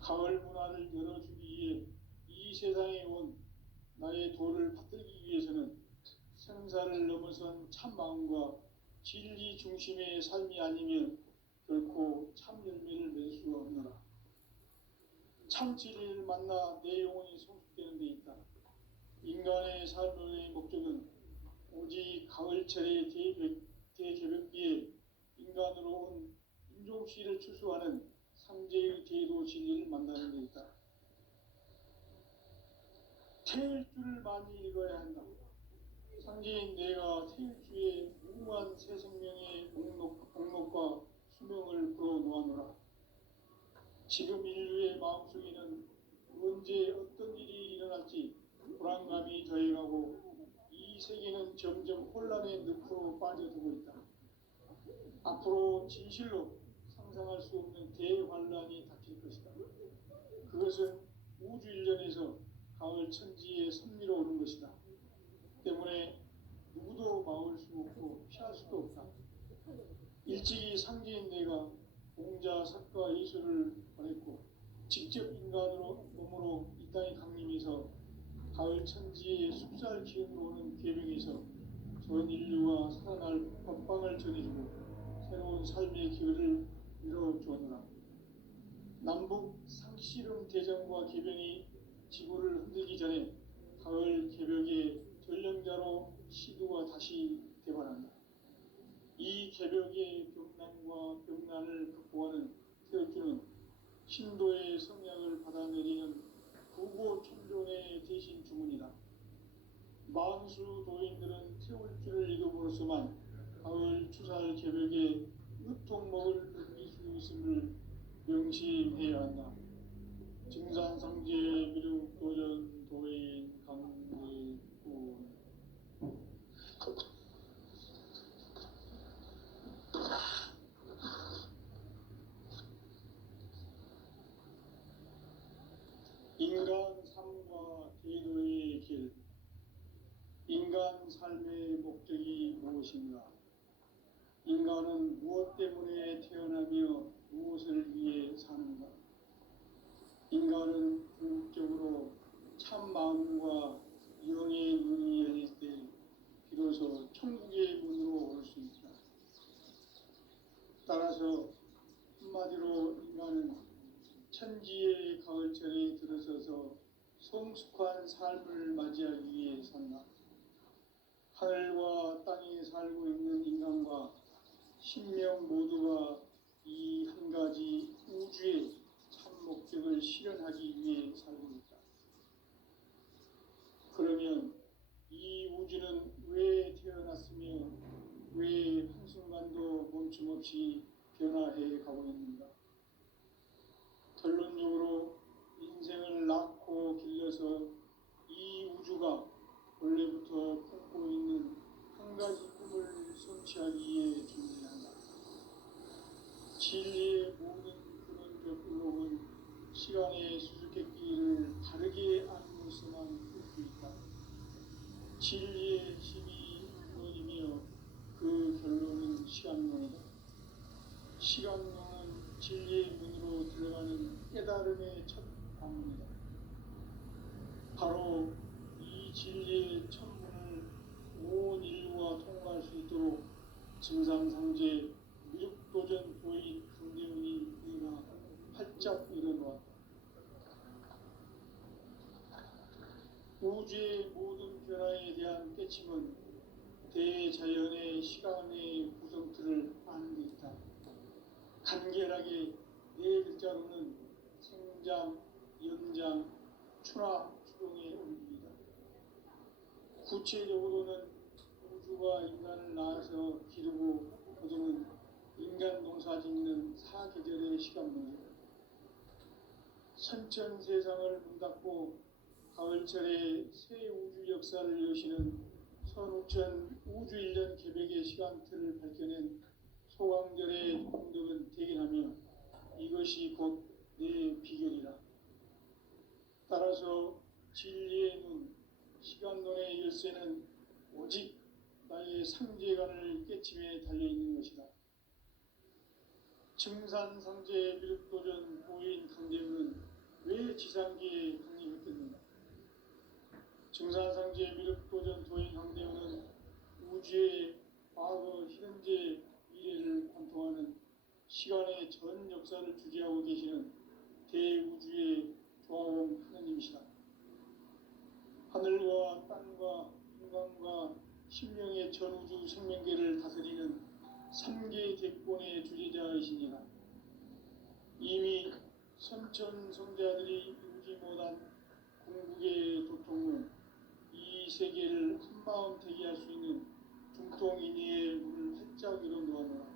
가을 문화를 열어주기 위해 이 세상에 온 나의 도를 받들기 위해서는 생사를 넘어선 참 마음과 진리 중심의 삶이 아니면 결코 참 열매를 맺을 수가 없노라. 참 진리를 만나 내 영혼이 성숙되는 데 있다. 인간의 삶의 목적은 오직 가을철의 대개벽기에 인간으로 온 인종씨를 추수하는 상제의 대도 진리를 만나는 데 있다. 태일주를 많이 읽어야 한다. 상제인 내가 태일주의 무궁한 새 생명의 목록과 수명을 불어놓아노라. 지금 인류의 마음속에는 언제 어떤 일이 일어날지 불안감이 더해가고 이 세계는 점점 혼란의 늪으로 빠져들고 있다. 앞으로 진실로 상상할 수 없는 대환란이 닥칠 것이다. 그것은 우주 일련에서 가을 천지의 섭리로 오는 것이다. 때문에 누구도 막을 수 없고 피할 수도 없다. 일찍이 상제인 내가 공자, 석가, 이수를 보냈고 직접 인간으로 몸으로 이 땅에 강림해서 가을 천지의 숲살 기운으로 오는 계명에서 전 인류와 살아날 법방을 전해주고 새로운 삶의 기회를 이뤄주었노라. 남북 상씨름 대전과 개병이 지구를 흔들기 전에 가을 개벽의 전령자로 시도가 다시 대발한다. 이 개벽의 병난과 병난을 극복하는 태엽주는 신도의 성약을 받아내리는 부고 천존의 대신 주문이다. 만수 도인들은 태울주를 읽음으로써만 가을 추살 개벽의 으통먹을 느낄 수 있음을 명심해야 한다. 증산상제 미륵 도전 도인 강대군. 인간 삶과 대도의 길. 인간 삶의 목적이 무엇인가? 인간은 무엇 때문에 태어나며 무엇을 위해 사는가? 인간은 궁극적으로 참 마음과 영의 눈이 열릴 때 비로소 천국의 문으로 올 수 있다. 따라서 한마디로 인간은 천지의 가을철에 들어서서 성숙한 삶을 맞이하기 위해 산다. 하늘과 땅에 살고 있는 인간과 신명 모두가 이 한 가지 우주의 참 목적을 실현하기 위해 살고 있다. 그러면 이 우주는 왜 태어났으며 왜 한순간도 멈춤없이 변화해 가고 있는가? 결론적으로 인생을 낳고 길러서 이 우주가 원래부터 품고 있는 한 가지 꿈을 성취하기 위해 존재한다. 진리의 모든 그런 벽돌로는 시간의 수수께끼를 바르게 알므로서만 풀 수 있다. 진리의 힘이 무엇이며 그 결론은 시간론이다. 시간론은 진리의 문으로 들어가는 깨달음의 첫 방문이다. 바로 이 진리의 첫 문을 온 인류가 통과할 수 있도록 증상상제 미륵도전 도인 강대훈이 우리가 활짝 일어놓았다. 우주의 모든 변화에 대한 깨침은 대자연의 시간의 구성틀을 아는 데 있다. 간결하게 네 글자로는 생장, 연장, 추락, 추동의 원리이다. 구체적으로는 우주가 인간을 낳아서 기르고 거두는 인간 농사 짓는 사계절의 시간 문제, 선천 세상을 문 닫고 가을철에 새 우주 역사를 여시는 선우천 우주일년 개백의 시간틀을 밝혀낸 소강절의 공덕은 대견하며 이것이 곧 내 비결이라. 따라서 진리의 눈, 시간론의 열쇠는 오직 나의 상제관을 깨침에 달려있는 것이다. 증산상제 미륵도전 도인 강제문은 왜 지상계에 강림했겠는가? 증산상제 미륵도전 도인 강대문은 우주의 과거, 현재, 미래를 관통하는 시간의 전 역사를 주재하고 계시는 대우주의 조화원 하느님이시다. 하늘과 땅과 인간과 신명의 전우주 생명계를 다스리는 삼계 대권의 주재자이시니라. 이미 선천성자들이 이루지 못한 궁극의 도통은 이 세계를 한마음 되게 할 수 있는 중통인의의 문을 활짝 열어놓았노라.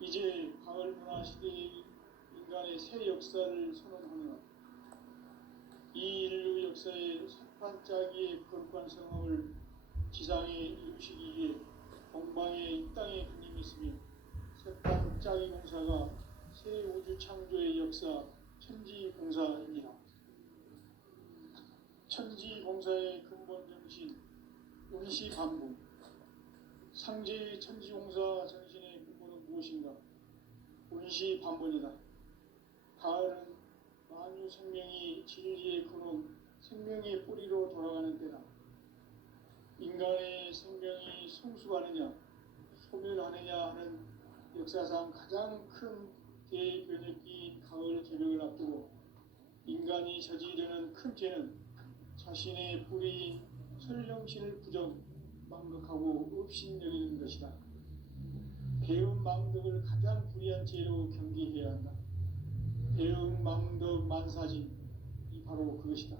이제 가을 문화 시대의 인간의 새 역사를 선언하노라. 이 인류 역사의 석판짜기의 거룩한 성함을 지상에 이루시기 위해 동방에 이 땅에 군림했으며 석판짜기 공사가 새 우주 창조의 역사 천지공사입니다. 천지공사의 근본 정신 운시반복. 상제의 천지공사 정신의 근본은 무엇인가? 운시반복이다. 가을은 만유 생명이 진리의 근원, 생명의 뿌리로 돌아가는 때다. 인간의 생명이 성숙하느냐, 소멸하느냐 하는 역사상 가장 큰 대변혁기인 가을 개벽을 앞두고 인간이 저지르는 큰 죄는 자신의 뿌리인 설령신을 부정, 망극하고 업신여기는 것이다. 배은 망덕을 가장 불의한 죄로 경계해야 한다. 배은 망덕 만사진, 이 바로 그것이다.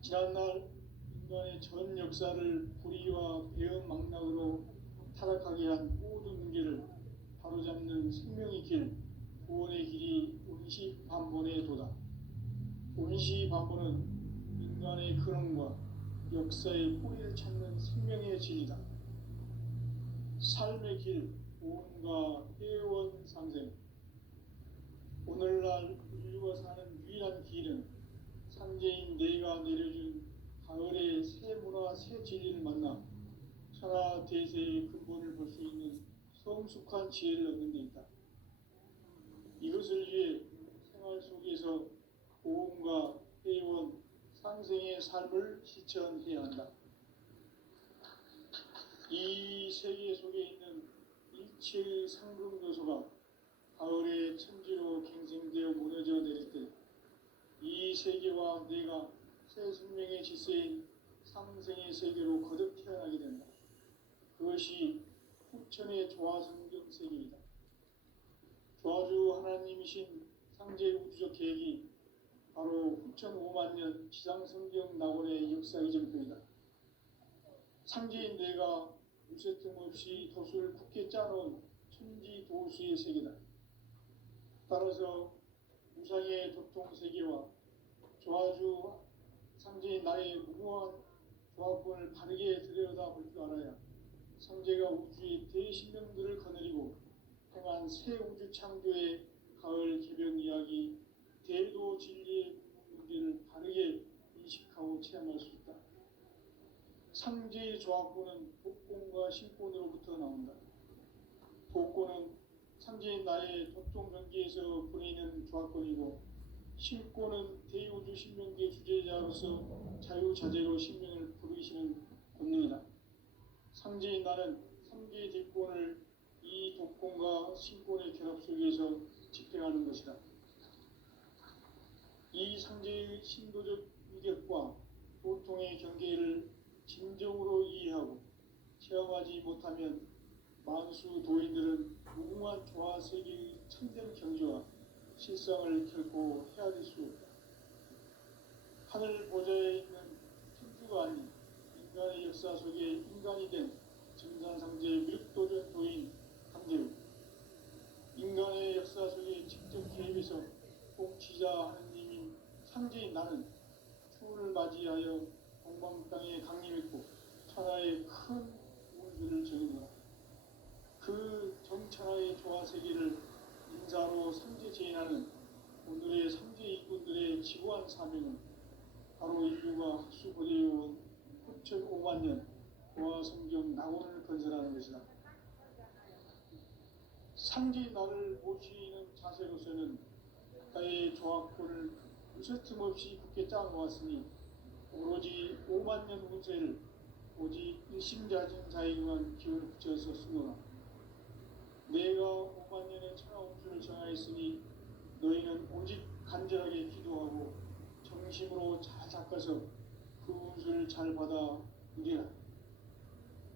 지난날 인간의 전 역사를 불의와 배은 망락으로 타락하게 한 모든 문제를 바로잡는 생명의 길, 구원의 길이 운시반본의 도다. 운시반본은 인간의 근원과 역사의 뿌리를 찾는 생명의 진리다. 삶의 길, 구원과 회원 상생. 오늘날 인류가 사는 유일한 길은 상제인 내가 내려준 가을의 새 문화, 새 진리를 만나 천하 대세의 근본을 볼 수 있는 성숙한 지혜를 얻는 데 있다. 이것을 위해 생활 속에서 보험과 회원, 상생의 삶을 실천해야 한다. 이 세계 속에 있는 일체의 상금 요소가 가을의 천지로 갱생되어 무너져 내릴 때 이 세계와 내가 새 생명의 질서인 상생의 세계로 거듭 태어나게 된다. 그것이 후천의 조화성경 세계이다. 조화주 하나님이신 상제 우주적 계획이 바로 후천 5만 년 지상성경 낙원의 역사 이전표이다. 상제인 내가 무쇠 틈 없이 도수를 굳게 짜놓은 천지 도수의 세계다. 따라서 무상의 도통 세계와 조화주 상제인 나의 무궁한 조화권을 바르게 들여다볼 줄 알아야 상제가 우주의 대신명들을 거느리고 행한 새 우주 창조의 가을 개벽 이야기, 대도 진리의 문제를 바르게 인식하고 체험할 수 있다. 상제의 조화권은 독권과 신권으로부터 나온다. 독권은 상제인 나의 도통 경계에서 보내는 조화권이고, 신권은 대우주 신명계 주제자로서 자유자재로 신명을 부르시는 권능이다. 상제인 나는 3개의 대권을 이 독권과 신권의 결합 속에서 집행하는 것이다. 이 상제의 신도적 위력과 도통의 경계를 진정으로 이해하고 체험하지 못하면 만수 도인들은 무궁한 조화 세계의 참된 경지와 실상을 결코 헤아릴 수 없다. 하늘 보좌에 있는 천주가 상제인 나는 추운을 맞이하여 동방 땅에 강림했고 천하의 큰 우주를 정의노라. 그 정천하의 조화 세계를 인사로 상제 제인하는 오늘의 상제 일꾼들의 지고한 사명은 바로 인류가 학수고대해온 9,500만 년 고화 성경 낙원을 건설하는 것이다. 상제인 나를 모시는 자세로서는 나의 조합권을 으스틈없이 굳게 짜놓았으니 오로지 5만 년 운세를 오직 일심자진 자에게만 기운을 붙여서 쓰노라. 내가 5만 년의 천하 운수를 정하였으니 너희는 오직 간절하게 기도하고 정심으로 잘 닦아서 그 운수를 잘 받아 누리라.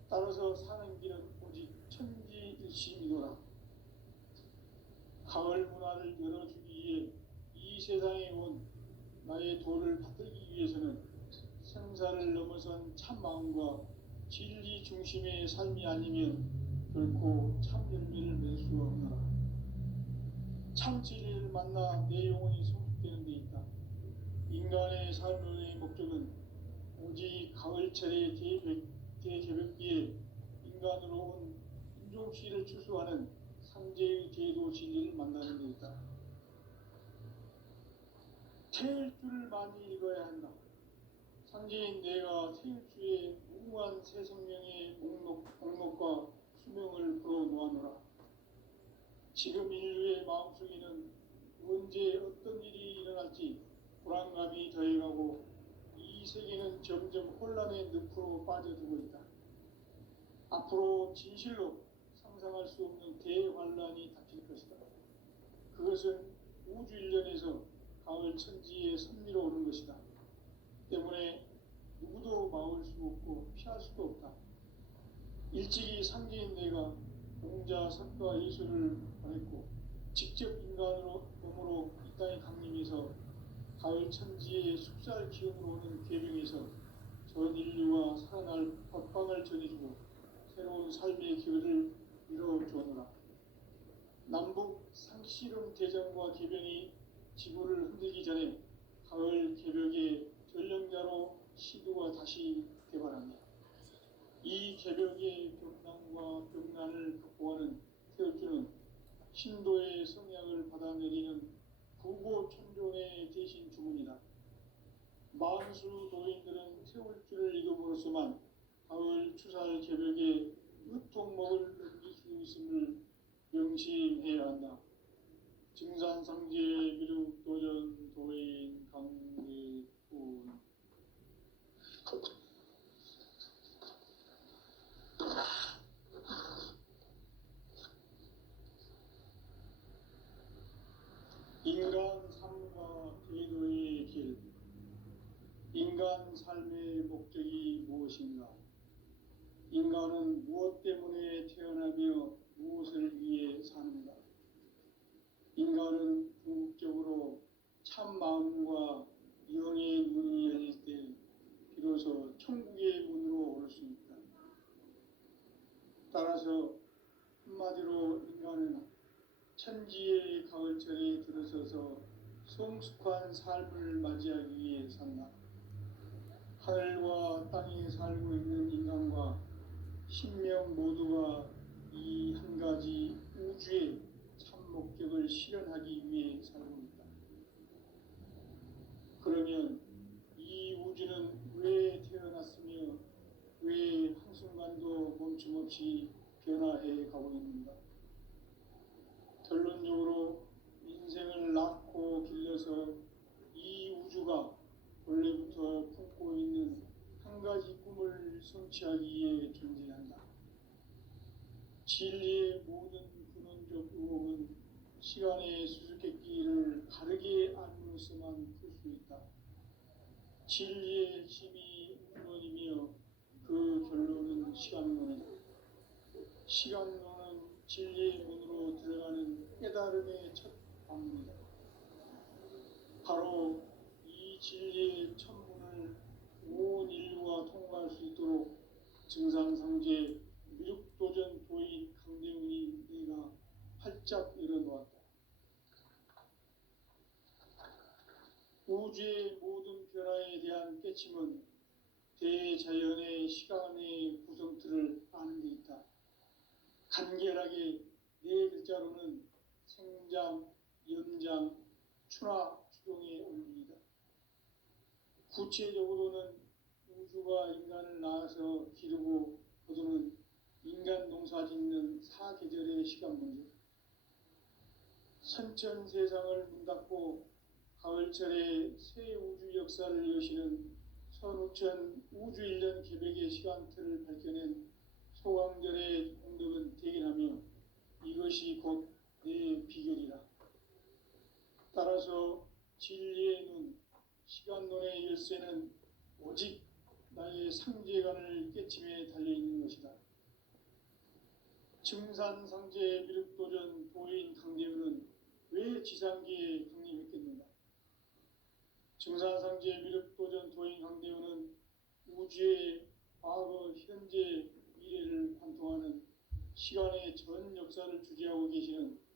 따라서 사는 길은 오직 천지일심이노라. 가을 문화를 열어주기 위해 이 세상에 온 나의 도를 받들기 위해서는 생사를 넘어선 참 마음과 진리 중심의 삶이 아니면 결코 참 열매를 맺을 수가 없노라. 참 진리를 만나 내 영혼이 성숙되는 데 있다. 인간의 삶의 목적은 오직 가을철의 대개벽기에 인간으로 온 인종씨를 추수하는 상제의 제도 진리를 만나는 데 있다. 태일주를 많이 읽어야 한다. 상제인 내가 태일주의 무궁한 새 생명의 목록과 수명을 풀어놓아노라. 지금 인류의 마음속에는 언제 어떤 일이 일어날지 불안감이 더해가고 이 세계는 점점 혼란의 늪으로 빠져들고 있다. 앞으로 진실로 상상할 수 없는 대환란이 닥칠 것이다. 그것은 우주 일련에서 가을 천지의 섭리로 오는 것이다. 때문에 누구도 막을 수 없고 피할 수도 없다. 일찍이 상제인 내가 공자, 석가, 예수를 보냈고 직접 인간으로 몸으로 이 땅에 강림해서 가을 천지의 숙살 기운으로 오는 계명에서 전 인류와 살아날 법방을 전해주고 새로운 삶의 기회를 이뤄주었노라. 남북 상씨름 대전과 개병이 지구를 흔들기 전에 가을 개벽의 전령자로 시도가 다시 개발합니다. 이 개벽의 벽난과 벽난을 극복하는 태엽주는 신도의 성약을 받아내리는 부고천존의 대신 주문이다. 만수 도인들은 태울주를 읽음으로써만 가을 추살 개벽의 으통목을 넘길 수 있음을 명심해야 한다. 증산상제 미륵도전 도인 강대군 인간 삶과 제도의 길. 인간 삶의 목적이 무엇인가? 인간은 무엇 때문에 태어나며 무엇을 위해 사는가? 인간은 궁극적으로 참 마음과 영의 문이 열릴 때 비로소 천국의 문으로 올 수 있다. 따라서 한마디로 인간은 천지의 가을철에 들어서서 성숙한 삶을 맞이하기 위해 산다. 하늘과 땅에 살고 있는 인간과 신명 모두가 이 한 가지 우주의 참 목적을 실현하기 위해 살고 있다. 그러면 이 우주는 왜 태어났으며 왜 한순간도 멈춤없이 변화해 가고 있는가? 결론적으로 인생을 낳고 길러서 이 우주가 원래부터 품고 있는 한 가지 꿈을 성취하기 위해 존재한다. 진리의 모든 근원적 의혹은 시간의 수수께끼를 바르게 알므로서만 풀 수 있다. 진리의 핵심이 우주론이며 그 결론은 시간론이다. 시간론은 진리의 문으로 들어가는 깨달음의 첫 방문이다. 바로 이 진리의 천문을 온 인류가 통과할 수 있도록 증상상제 미륵도전 도인 강대훈이 내가 활짝 열어놓았다. 우주의 모든 변화에 대한 깨침은 대자연의 시간의 구성틀을 아는 데 있다. 간결하게 네 글자로는 생장, 연장, 추나 추동의 원리이다. 구체적으로는 우주가 인간을 낳아서 기르고 거두는 인간 농사 짓는 사계절의 시간 문제, 선천 세상을 문 닫고 가을철에 새 우주 역사를 여시는 선우천 우주 1년 계백의 시간틀을 밝혀낸 소강절의 공덕은 대견하며 이것이 곧 내 비결이라. 따라서 진리의 눈, 시간론의 열쇠는 오직 나의 상제관을 깨침에 달려있는 것이다. 증산상제 미륵도전 도인 강대우는 왜 지상기에 강림했겠는가? 증산상제 미륵도전 도인 강대우는 우주의 과거, 현재, 미래를 관통하는 시간의 전 역사를 주재하고 계시는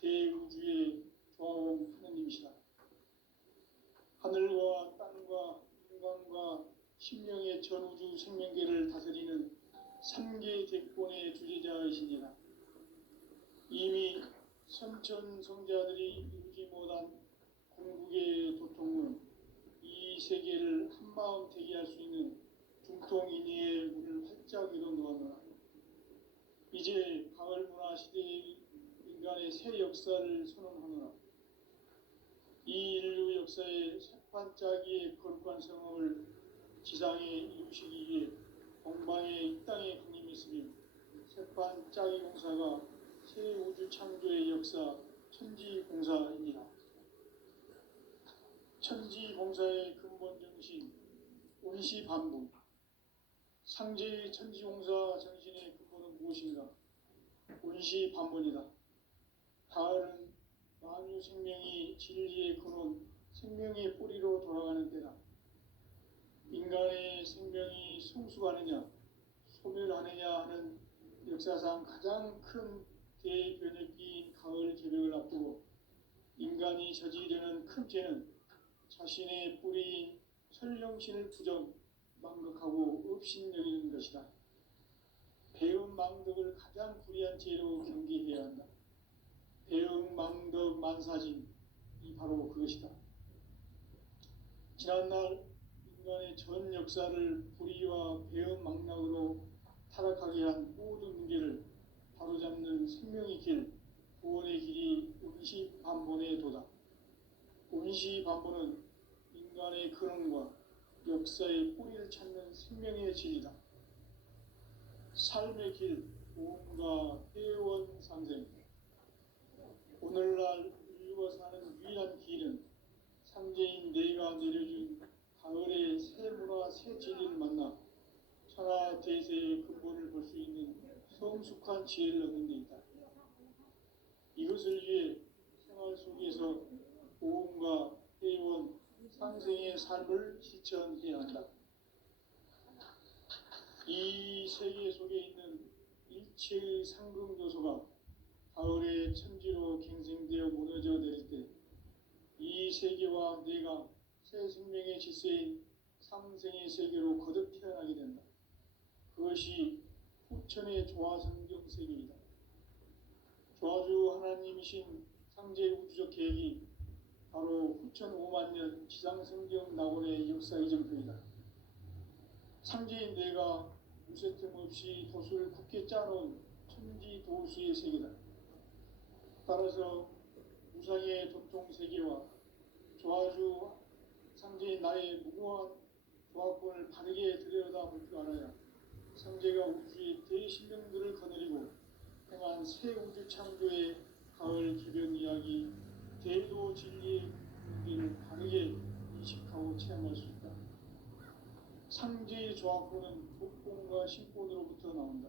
대우주의 조화원 하느님이시다. 하늘과 땅과 인간과 심령의 전우주 생명계를 다스리는 3개 대권의 주제자이시니라. 이미 선천성자들이 이루지 못한 궁극의 도통은 이 세계를 한마음 되게 할 수 있는 중통인의의 문을 활짝 열어놓았노라. 이제 가을 문화 시대의 인간의 새 역사를 선언하노라. 이 인류 역사의 새반짝이의 거룩한 성업을 지상에 이루시기 위해 동방의 이 땅에 강림했으며 새반짝이 공사가 새 우주 창조의 역사 천지공사이니라. 천지공사의 근본 정신 온시반복. 상제의 천지공사 정신의 근본은 무엇인가? 온시반복이다. 가을은 만유 생명이 진리의 근원, 생명의 뿌리로 돌아가는 때다. 인간의 생명이 성숙하느냐, 소멸하느냐 하는 역사상 가장 큰 대변혁기인 가을 개벽을 앞두고 인간이 저지르는 큰 죄는 자신의 뿌리인 설령신을 부정, 망각하고 업신여기는 것이다. 배은 망덕을 가장 불의한 죄로 경계해야 한다. 배응 망덕 만사진, 이 바로 그것이다. 지난날 인간의 전 역사를 불의와 배응 망락으로 타락하게 한 모든 문제를 바로잡는 생명의 길, 구원의 길이 온시반본의 도다. 온시반본은 인간의 근원과 역사의 뿌리를 찾는 생명의 진리다. 삶의 길, 보험과 회원 상생. 오늘날 인류가 사는 유일한 길은 상제인 내가 내려준 가을의 새 문화, 새 진리를 만나 천하 대세의 근본을 볼 수 있는 성숙한 지혜를 얻는 데 있다. 이것을 위해 생활 속에서 보험과 회원, 상생의 삶을 실천해야 한다. 이 세계 속에 있는 일체의 상금 요소가 가을의 천지로 갱생되어 무너져 내릴 때 이 세계와 내가 새 생명의 질서인 상생의 세계로 거듭 태어나게 된다. 그것이 후천의 조화성경 세계이다. 조화주 하나님이신 상제 우주적 계획이 바로 후천 5만 년 지상성경 낙원의 역사 이정표이다. 상제인 내가 무쇠 틈 없이 도수를 굳게 짜놓은 천지 도수의 세계다. 따라서 무상의 도통 세계와 조화주 상제인 나의 무고한 조화권을 바르게 들여다볼 줄 알아야 상제가 우주의 대신령들을 거느리고 행한 새 우주 창조의 가을 기변 이야기, 대도 진리의 문제를 바르게 인식하고 체험할 수 있다. 상제의 조화권은 독권과 신권으로부터 나온다.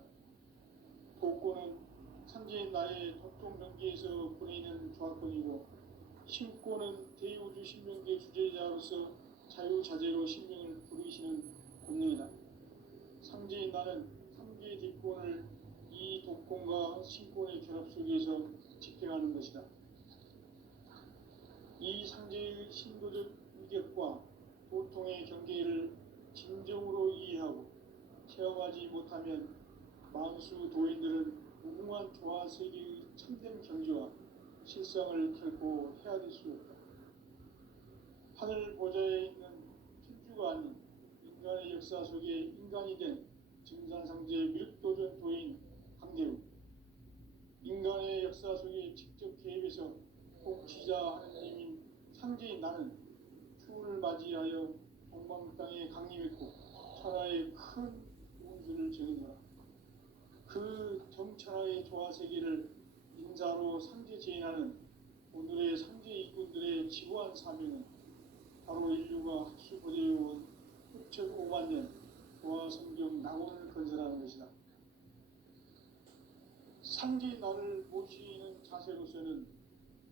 독권은 상제인 나의 도통 경계에서 보내는 조화권이고, 신권은 대우주 신명계 주제자로서 자유자재로 신명을 부르시는 권능이다. 상제인 나는 3개의 뒷권을 이 독권과 신권의 결합 속에서 집행하는 것이다. 이 상제의 신도적 위계 관계를 진정으로 이해하고 체험하지 못하면 만수 도인들은 무궁한 조화 세계의 참된 경지와 실상을 결코 헤아릴 수 없다. 하늘 보좌에 있는 천주가 아닌 인간의 역사 속에 인간이 된 증산상제 뮤도전 도인 강대우, 인간의 역사 속에 직접 개입해서 통치자 하느님인 상제인 나는 추운을 맞이하여 동방 땅에 강림했고 천하의 큰 운수를 정해노라. 그 정천하의 조화세계를 인사로 상제 제인하는 오늘의 상제 일꾼들의 지고한 사명은 바로 인류가 학수고대해온 흡천 5만 년 조화성경 낙원을 건설하는 것이다. 상제 나를 모시는 자세로서는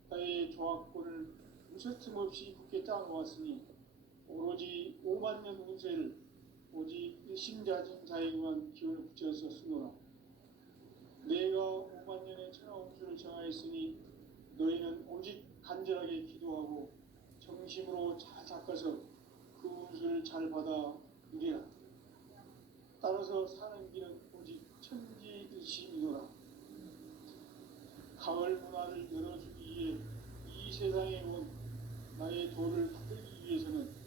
나의 조합권을 무서틈 없이 굳게 짜놓았으니 오로지 5만 년 운세를 오직 일심자진 자에게만 기운을 붙여서 쓰노라. 내가 5만 년의 천하 운수를 정하였으니 너희는 오직 간절하게 기도하고 정심으로 잘 닦아서 그 운수를 잘 받아 누리라. 따라서 사는 길은 오직 천지일심이노라. 가을 문화를 열어주기 위해 이 세상에 온 나의 도를 받들기 위해서는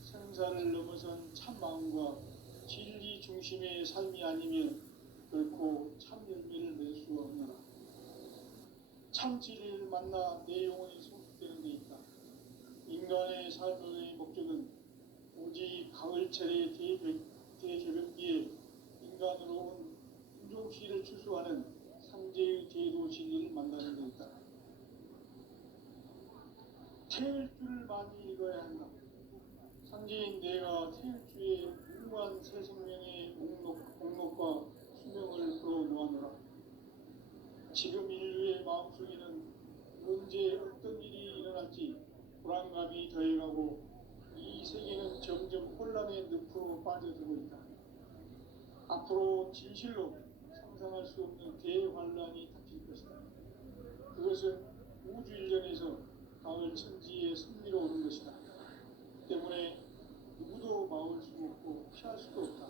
생사를 넘어선 참 마음과 진리 중심의 삶이 아니면 결코 참 열매를 맺을 수가 없노라. 참 진리를 만나 내 영혼이 성숙되는 데 있다. 인간의 삶의 목적은 오직 가을철의 대개벽기에 인간으로 온 인종시를 추수하는 상제의 제도 진리를 만나는 데 있다. 태을 줄을 많이 읽어야 한다. 상제인 내가 태을 주에 무궁한 새 생명의 목록과 수명을 풀어놓았노라. 지금 인류의 마음속에는 언제 어떤 일이 일어날지 불안감이 더해가고 이 세계는 점점 혼란의 늪으로 빠져들고 있다. 앞으로 진실로 상상할 수 없는 대환란이 닥칠 것이다. 그것은 우주 일련에서 가을 천지의 승리로 오는 것이다. 때문에 누구도 막을 수 없고 피할 수도 없다.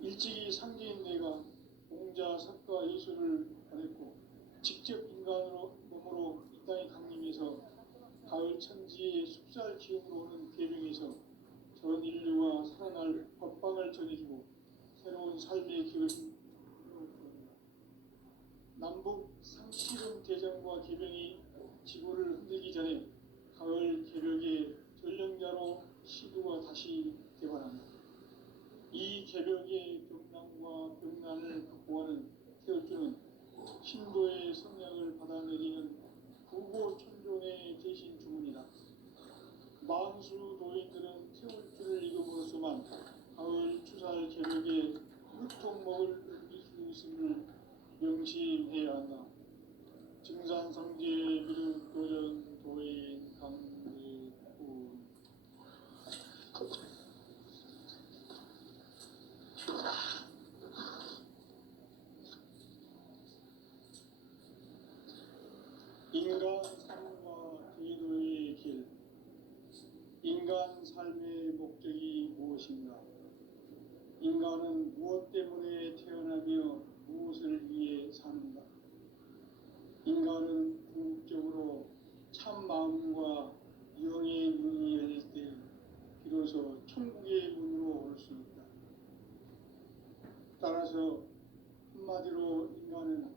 일찍이 상제인 내가 공자, 석가, 예수를 보냈고 직접 인간으로 몸으로 이 땅에 강림해서 가을 천지의 숲살 기운으로 오는 계명에서 전 인류가 살아날 법방을 전해주고 새로운 삶의 길을 열어줍니다. 남북 상시름 대전과 계명이 지구를 흔들기 전에 가을 개벽의 전령자로 시도가 다시 개발합니다. 이 개벽의 병난과 병난을 극복하는 태울주는 신도의 성령을 받아내리는 구고천존의 대신 주문이다. 만수 도인들은 태울주를 읽음으로써만 가을 추살 개벽에 유통목을 옮길 수 있음을 명심해야 한다. 증산상제 미륵도전 도인 강대훈. 인간 삶과 제도의 길. 인간 삶의 목적이 무엇인가? 인간은 무엇 때문에 태어나며 무엇을 위해 사는가? 인간은 궁극적으로 참 마음과 영의 눈이 열릴 때 비로소 천국의 문으로 올 수 있다. 따라서 한마디로 인간은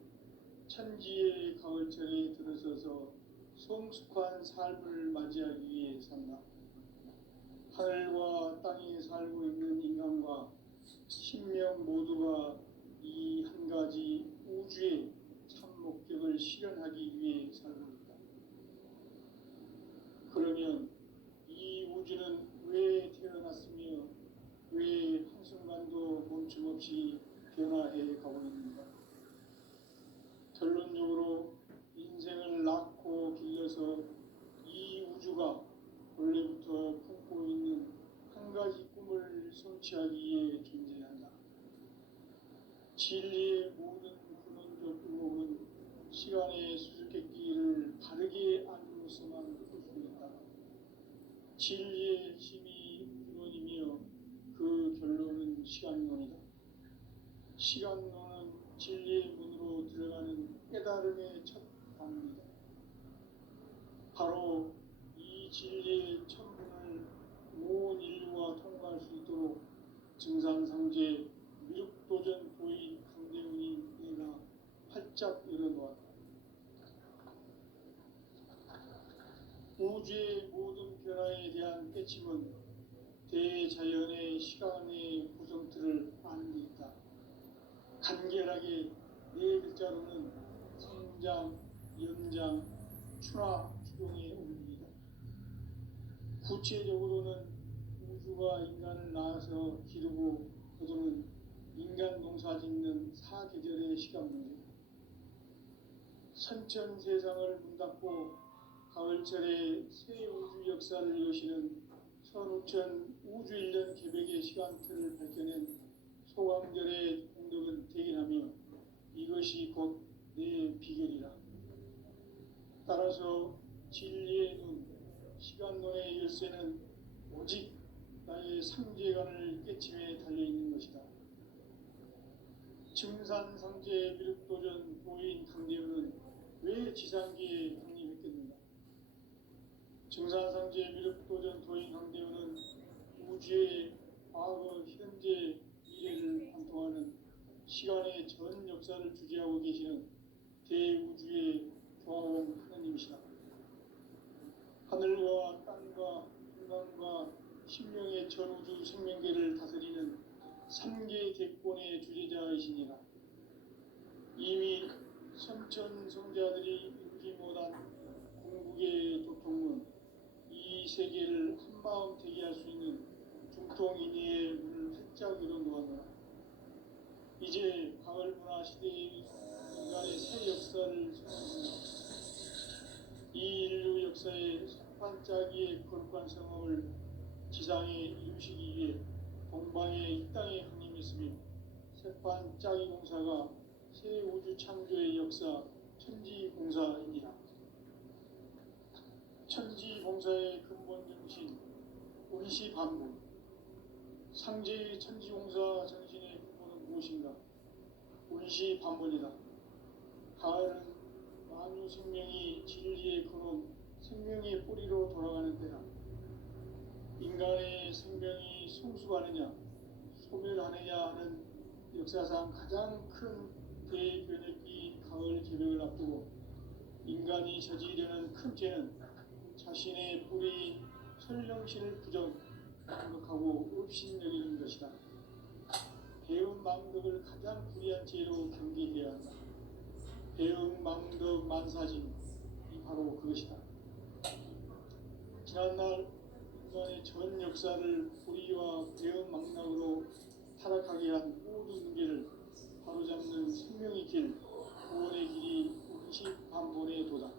천지의 가을철에 들어서서 성숙한 삶을 맞이하기 위해 산다. 하늘과 땅에 살고 있는 인간과 신명 모두가 이 한 가지 우주의 참 목적을 실현하기 위해 살고 있다. 그러면 이 우주는 왜 태어났으며 왜 한순간도 멈춤없이 변화해 가고 있는가? 결론적으로 인생을 낳고 길러서 이 우주가 원래부터 품고 있는 한 가지 꿈을 성취하기 위해 존재한다. 진리의 모든 근원적 의목은 시간의 수수께끼를 바르게 알므로서만 풀 수 있다. 진리의 힘이 결론이며 그 결론은 시간론이다. 시간론은 진리의 문으로 들어가는 깨달음의 첫 단문이다. 바로 이 진리의 첫 문을 온 인류가 통과할 수 있도록 증산상제 미륵도전 도인 강대훈이 내가 활짝 열어놓았다. 우주의 모든 변화에 대한 깨침은 대자연의 시간의 구성틀을 아는 데 있다. 간결하게 네 글자로는 성장, 연장, 추나 추동의 원리이다. 구체적으로는 우주가 인간을 낳아서 기르고 거두는 인간 농사 짓는 사계절의 시간 문제. 선천 세상을 문닫고 가을철에 새 우주 역사를 여시는 선우천 우주 1년 개백의 시간틀을 밝혀낸 소강절의 공덕은 대견하며 이것이 곧 내 비결이라. 따라서 진리의 눈, 시간론의 열쇠는 오직 나의 상제관을 깨침에 달려있는 것이다. 증산상제 미륵도전 도인 강대훈은 왜 지상기에 강림했겠는가? 증산상제 미륵도전 도인 강대훈은 우주의 과거, 현재, 미래를 관통하는 시간의 전 역사를 주재하고 계시는 대우주의 조화원 하느님이시다. 하늘과 땅과 인간과 신명의 전우주 생명계를 다스리는 3개 객본의 주제자이시니라. 이미 선천성자들이 인기 못한 궁극의 도통문, 이 세계를 한마음 되게 할 수 있는 중통인의의 문을 활짝 열어놓았노라. 이제 가을 문화 시대의 인간의 새 역사를 선언합니다. 이 인류 역사의 반짝이의 거룩한 성업을 지상에 이루시기 위해 동방의 이 땅에 강림했으며 새반짝이 공사가 새 우주 창조의 역사 천지공사이니라. 천지공사의 근본 정신 운시반복. 상제의 천지공사 정신의 근본은 무엇인가? 운시반복이다. 가을은 만유 생명이 진리의 근원, 생명의 뿌리로 돌아가는 때다. 인간의 생명이 성숙하느냐, 소멸하느냐 하는 역사상 가장 큰 대변혁기인 가을 개벽을 앞두고 인간이 저지르는 큰 죄는 자신의 뿌리인 설령신을 부정하고 업신여기는 것이다. 배은망덕을 가장 불의한 죄로 경계해야 한다. 배은망덕 만사진이 바로 그것이다. 지난날 인간의 전 역사를 불의와 배은망덕으로 타락하게 한 모든 문제를 바로잡는 생명의 길, 구원의 길이 운시반본의 도다.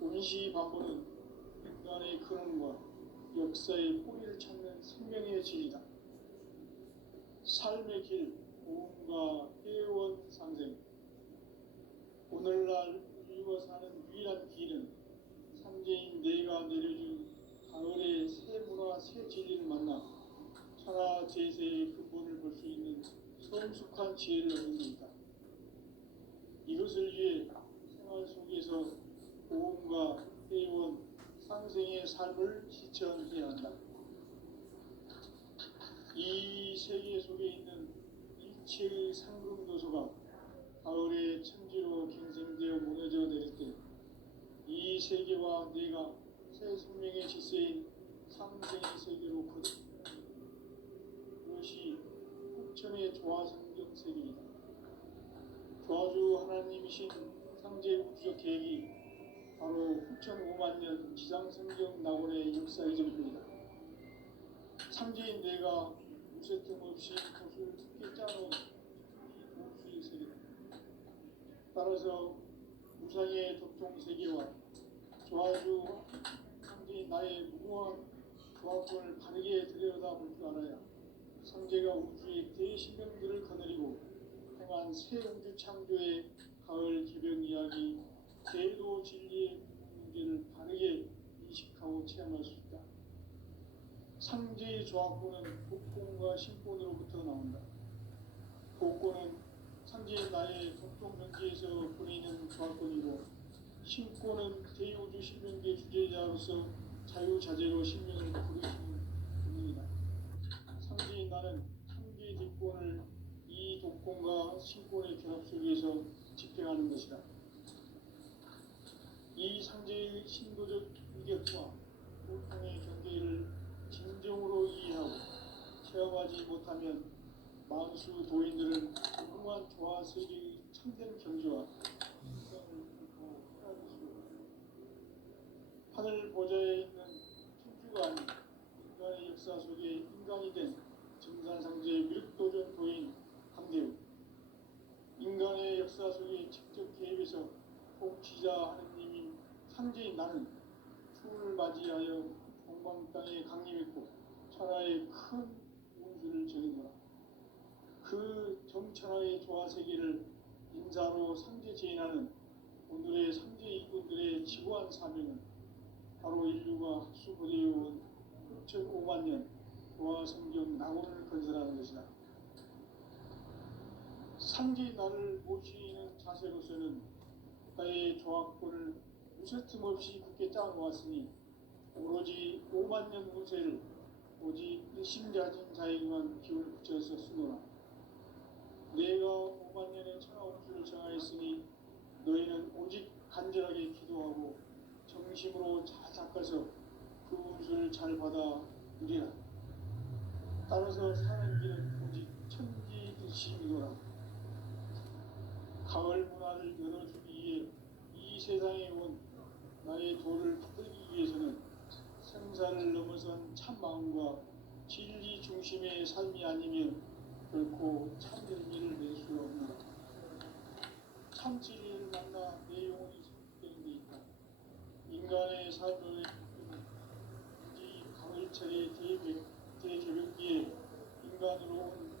운시반본은 인간의 근원과 역사의 뿌리를 찾는 생명의 진리다. 삶의 길, 고음과 회원 상생. 오늘날 인류가 사는 유일한 길은 상제인 내가 내려준 가을의 새 문화, 새 진리를 만나 천하 제세의 근본을 볼 수 있는 성숙한 지혜를 얻는 것이다. 이것을 위해 생활 속에서 고음과 회원, 상생의 삶을 실천해야 한다. 이 세계 속에 있는 일체의 상금도소가 가을의 천지로 갱생되어 무너져 내릴 때 이 세계와 내가 새 생명의 질서인 상생의 세계로 거듭. 그것이 국천의 조화성경 세계이다. 조화주 하나님이신 상제 우주적 계획이 바로 9,500만 년 지상성경 낙원의 역사 이전입니다. 상제인 내가 무쇠 틈 없이 돛을 깊게 짜놓은 도수의 세계다. 따라서 무상의 덕종 세계와 조화주 상제인 나의 무궁한 조화권을 바르게 들여다볼 줄 알아야 상제가 우주의 대신명들을 거느리고 행한 새 우주 창조의 가을 개벽 이야기, 대도 진리의 문제를 바르게 인식하고 체험할 수 있다. 상제의 조합권은 복권과 신권으로부터 나온다. 복권은 상제의 나의 동통경기에서 보내는 조합권이고, 신권은 대우주 신명계 주제자로서 자유자재로 신명을 부르시는 분입니다. 상제의 나는 상계의 뒷권을 이 독권과 신권의 결합 속에서 집행하는 것이다. 이 상제의 신도적 인격과 보통의 경계를 진정으로 이해하고 체험하지 못하면 만수 도인들은 무궁한 조화 세계의 참된 경지와 인생을 잃고 헤아릴 수 없다. 하늘 보좌에 있는 천주가 아닌 인간의 역사 속에 인간이 된 증산상제 미륵도전 도인 강대우, 인간의 역사 속에 직접 개입해서 통치자 하느님인 상제인 나는 추운을 맞이하여 동방 땅에 강림했고 천하의 큰 운수를 정해노라. 그 정천하의 조화세계를 인사로 상제 제인하는 오늘의 상제 이꾼들의 지고한 사명은 바로 인류가 학수고대해온 6,500만 년 조화성경 낙원을 건설하는 것이다. 상제의 나를 모시는 자세로서는 나의 조합권을 무쇠틈 없이 굳게 짜놓았으니 오로지 5만 년 운세를 오직 일심자진 자에게만 기운을 붙여서 쓰노라. 내가 5만 년의 천하 운수를 정하였으니 너희는 오직 간절하게 기도하고 정심으로 잘 닦아서 그 운수를 잘 받아 누리라. 따라서 사는 길은 오직 천지일심이노라. 가을 문화를 열어주기 위해 이 세상에 온 나의 도를 받들기 위해서는 생사를 넘어선 참마음과 진리 중심의 삶이 아니면 결코 참진리를 낼 수 없노라. 참진리를 만나 내 영혼이 성숙되는 데 있다. 인간의 삶을 이 가을철의 대개벽기에 인간으로 온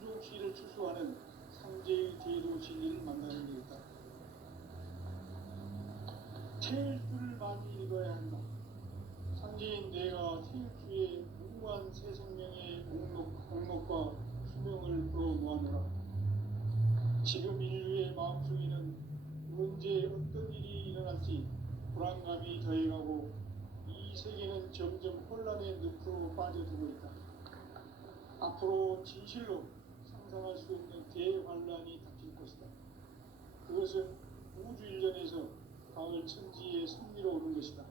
인종시를 추수하는 상제의 제도 진리를 만나는 데 있다. 태일주를 많이 읽어야 한다. 상제인 내가 태일주의 무궁한 새 생명의 목록과 수명을 풀어놓아노라. 지금 인류의 마음속에는 언제 어떤 일이 일어날지 불안감이 더해가고 이 세계는 점점 혼란의 늪으로 빠져들고 있다. 앞으로 진실로 상상할 수 없는 대환란이 닥칠 것이다. 그것은 우주 일련에서 가을 천지의 승리로 오는 것이다.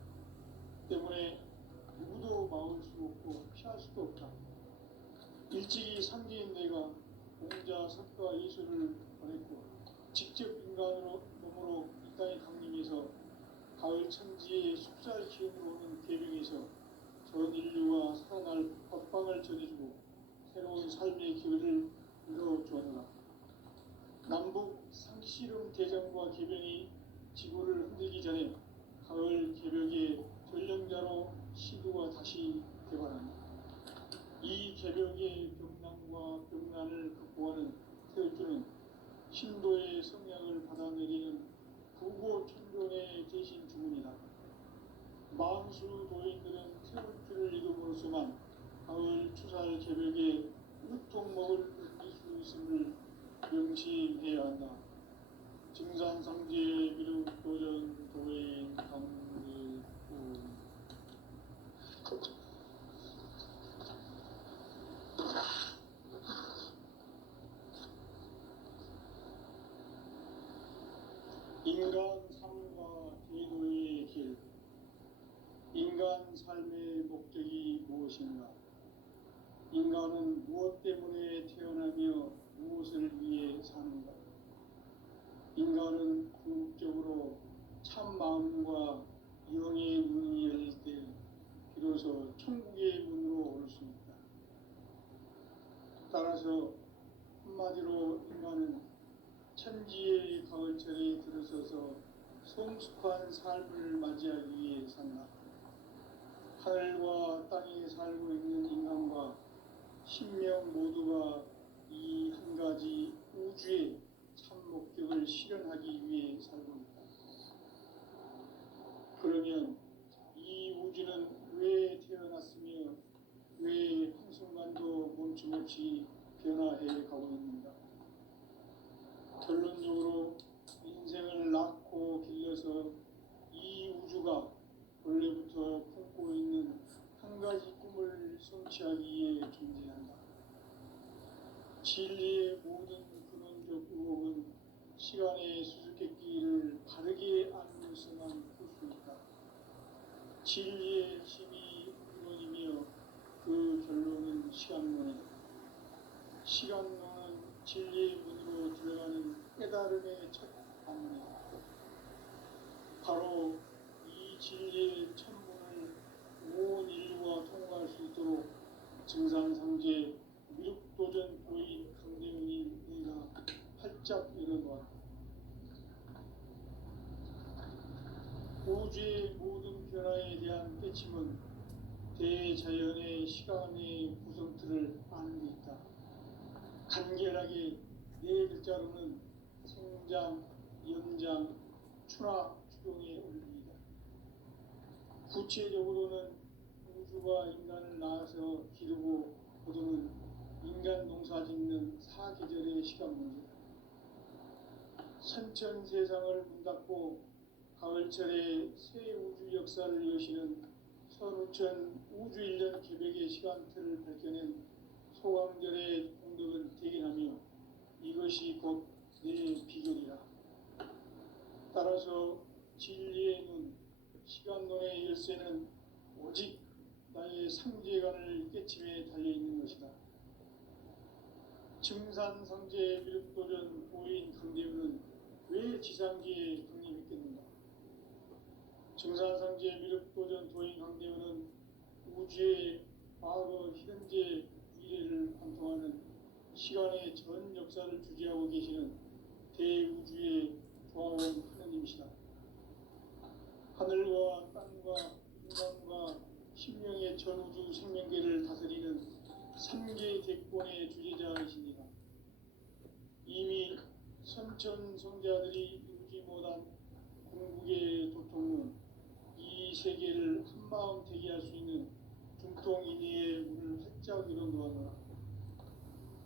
때문에 누구도 막을 수 없고 피할 수도 없다. 일찍이 상제인 내가 공자, 석가, 예수를 보냈고 직접 인간으로 몸으로 이 땅에 강림해서 가을 천지의 숙살 기운으로 오는 계명에서 전 인류가 살아날 법방을 전해주고 새로운 삶의 기회를 이뤄주었노라. 남북 상씨름 대전과 계명이 지구를 흔들기 전에 가을 개벽의 전령자로 시도가 다시 개발한다. 이 개벽의 병난과 병난을 극복하는 태울주는 신도의 성향을 받아내리는 부고천존의 대신 주문이다. 만수 도인들은 태울주를 이름으로서만 가을 추살 개벽의 으통먹을 얻을 수 있음을 명심해야 한다. 증산상제 미륵도전 도인 강대우. 인간 삶과 제도의 길. 인간 삶의 목적이 무엇인가? 인간은 무엇 때문에 태어나며 무엇을 위해 사는가? 인간은 궁극적으로 참 마음과 영의 문이 열릴 때 비로소 천국의 문으로 올 수 있다. 따라서 한마디로 인간은 천지의 가을철에 들어서서 성숙한 삶을 맞이하기 위해 산다. 하늘과 땅에 살고 있는 인간과 신명 모두가 이 한 가지 우주의 참 목적을 실현하기 위해 살고 있다. 그러면 이 우주는 왜 태어났으며 왜 복음을 성취하기 위해 존재한다. 진리의 모든 근원적 의혹은 시간의 수수께끼를 바르게 알면서만 풀 수 있다. 진리의 힘이 근원이며 그 결론은 시간론이다. 시간론은 진리의 문으로 들어가는 깨달음의 첫 방문이다. 바로 이 진리의 천문을 온 인류가 통과할 수 있도록 증산상제 미륵도전 도인 강대훈이 내가 활짝 열어놓았다. 우주의 모든 변화에 대한 깨침은 대자연의 시간의 구성틀을 아는 데 있다. 간결하게 네 글자로는 생장, 연장, 추나, 추동의 원리이다. 구체적으로는 우주가 인간을 낳아서 기르고 거두는 인간 농사 짓는 사계절의 시간 문제다. 선천 세상을 문 닫고 가을철에 새 우주 역사를 여시는 선우천 우주 1년 계획의 시간틀을 밝혀낸 소강절의 공덕은 대견하며 이것이 곧 내 비결이라. 따라서 진리의 눈, 시간론의 열쇠는 오직 나의 상제관을 깨침에 달려있는 것이다. 증산상제 미륵도전 도인 강대훈은 왜 지상기에 독립했겠는가? 증산상제 미륵도전 도인 강대훈은 우주의 과거, 현재, 미래를 관통하는 시간의 전 역사를 주재하고 계시는 대우주의 조화원 하느님이시다. 하늘과 땅과 인간과 신명의 전우주 생명계를 다스리는 3개 객권의 주제자이십니다. 이미 선천성자들이 이루지 못한 궁극의 도통은 이 세계를 한마음 되게 할 수 있는 중통인의의 문을 활짝 열어놓았노라.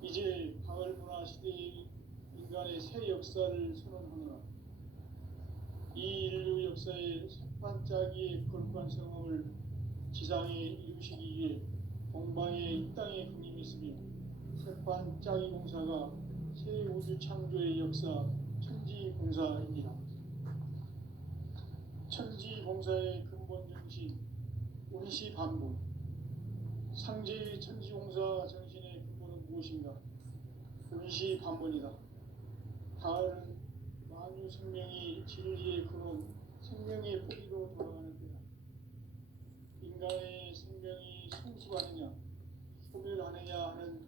이제 가을 문화 시대의 인간의 새 역사를 선언하노라. 이 인류 역사의 새판짜기의 거룩한 성험을 지상에 이루시기 위해 동방의 이 땅에 군림했으며 새판짜기 공사가 새 우주 창조의 역사 천지공사입니다. 천지공사의 근본 정신 운시반복. 상제의 천지공사 정신의 근본은 무엇인가? 운시반본이다. 가을은 만유 생명이 진리의 근원, 생명의 뿌리로 돌아가는 때다. 인간의 생명이 성숙하느냐, 소멸하느냐 하는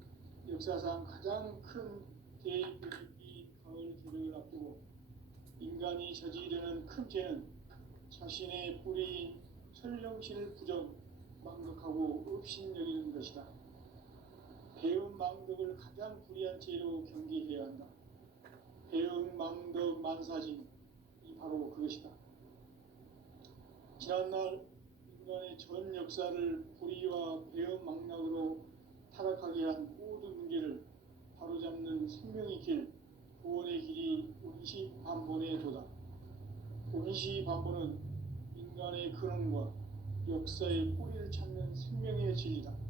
역사상 가장 큰 대표적이 가을 기력을 앞두고 인간이 저지르는 큰 죄는 자신의 뿌리인 설령신을 부정, 망덕하고 업신여기는 것이다. 배은 망덕을 가장 불의한 죄로 경계해야 한다. 배은 망덕 만사진이 바로 그것이다. 지난날 인간의 전 역사를 불의와 배은 망락으로 타락하게 한 모든 문제를 바로잡는 생명의 길, 구원의 길이 운시반본의 도다. 운시반본은 인간의 근원과 역사의 뿌리를 찾는 생명의 진리다.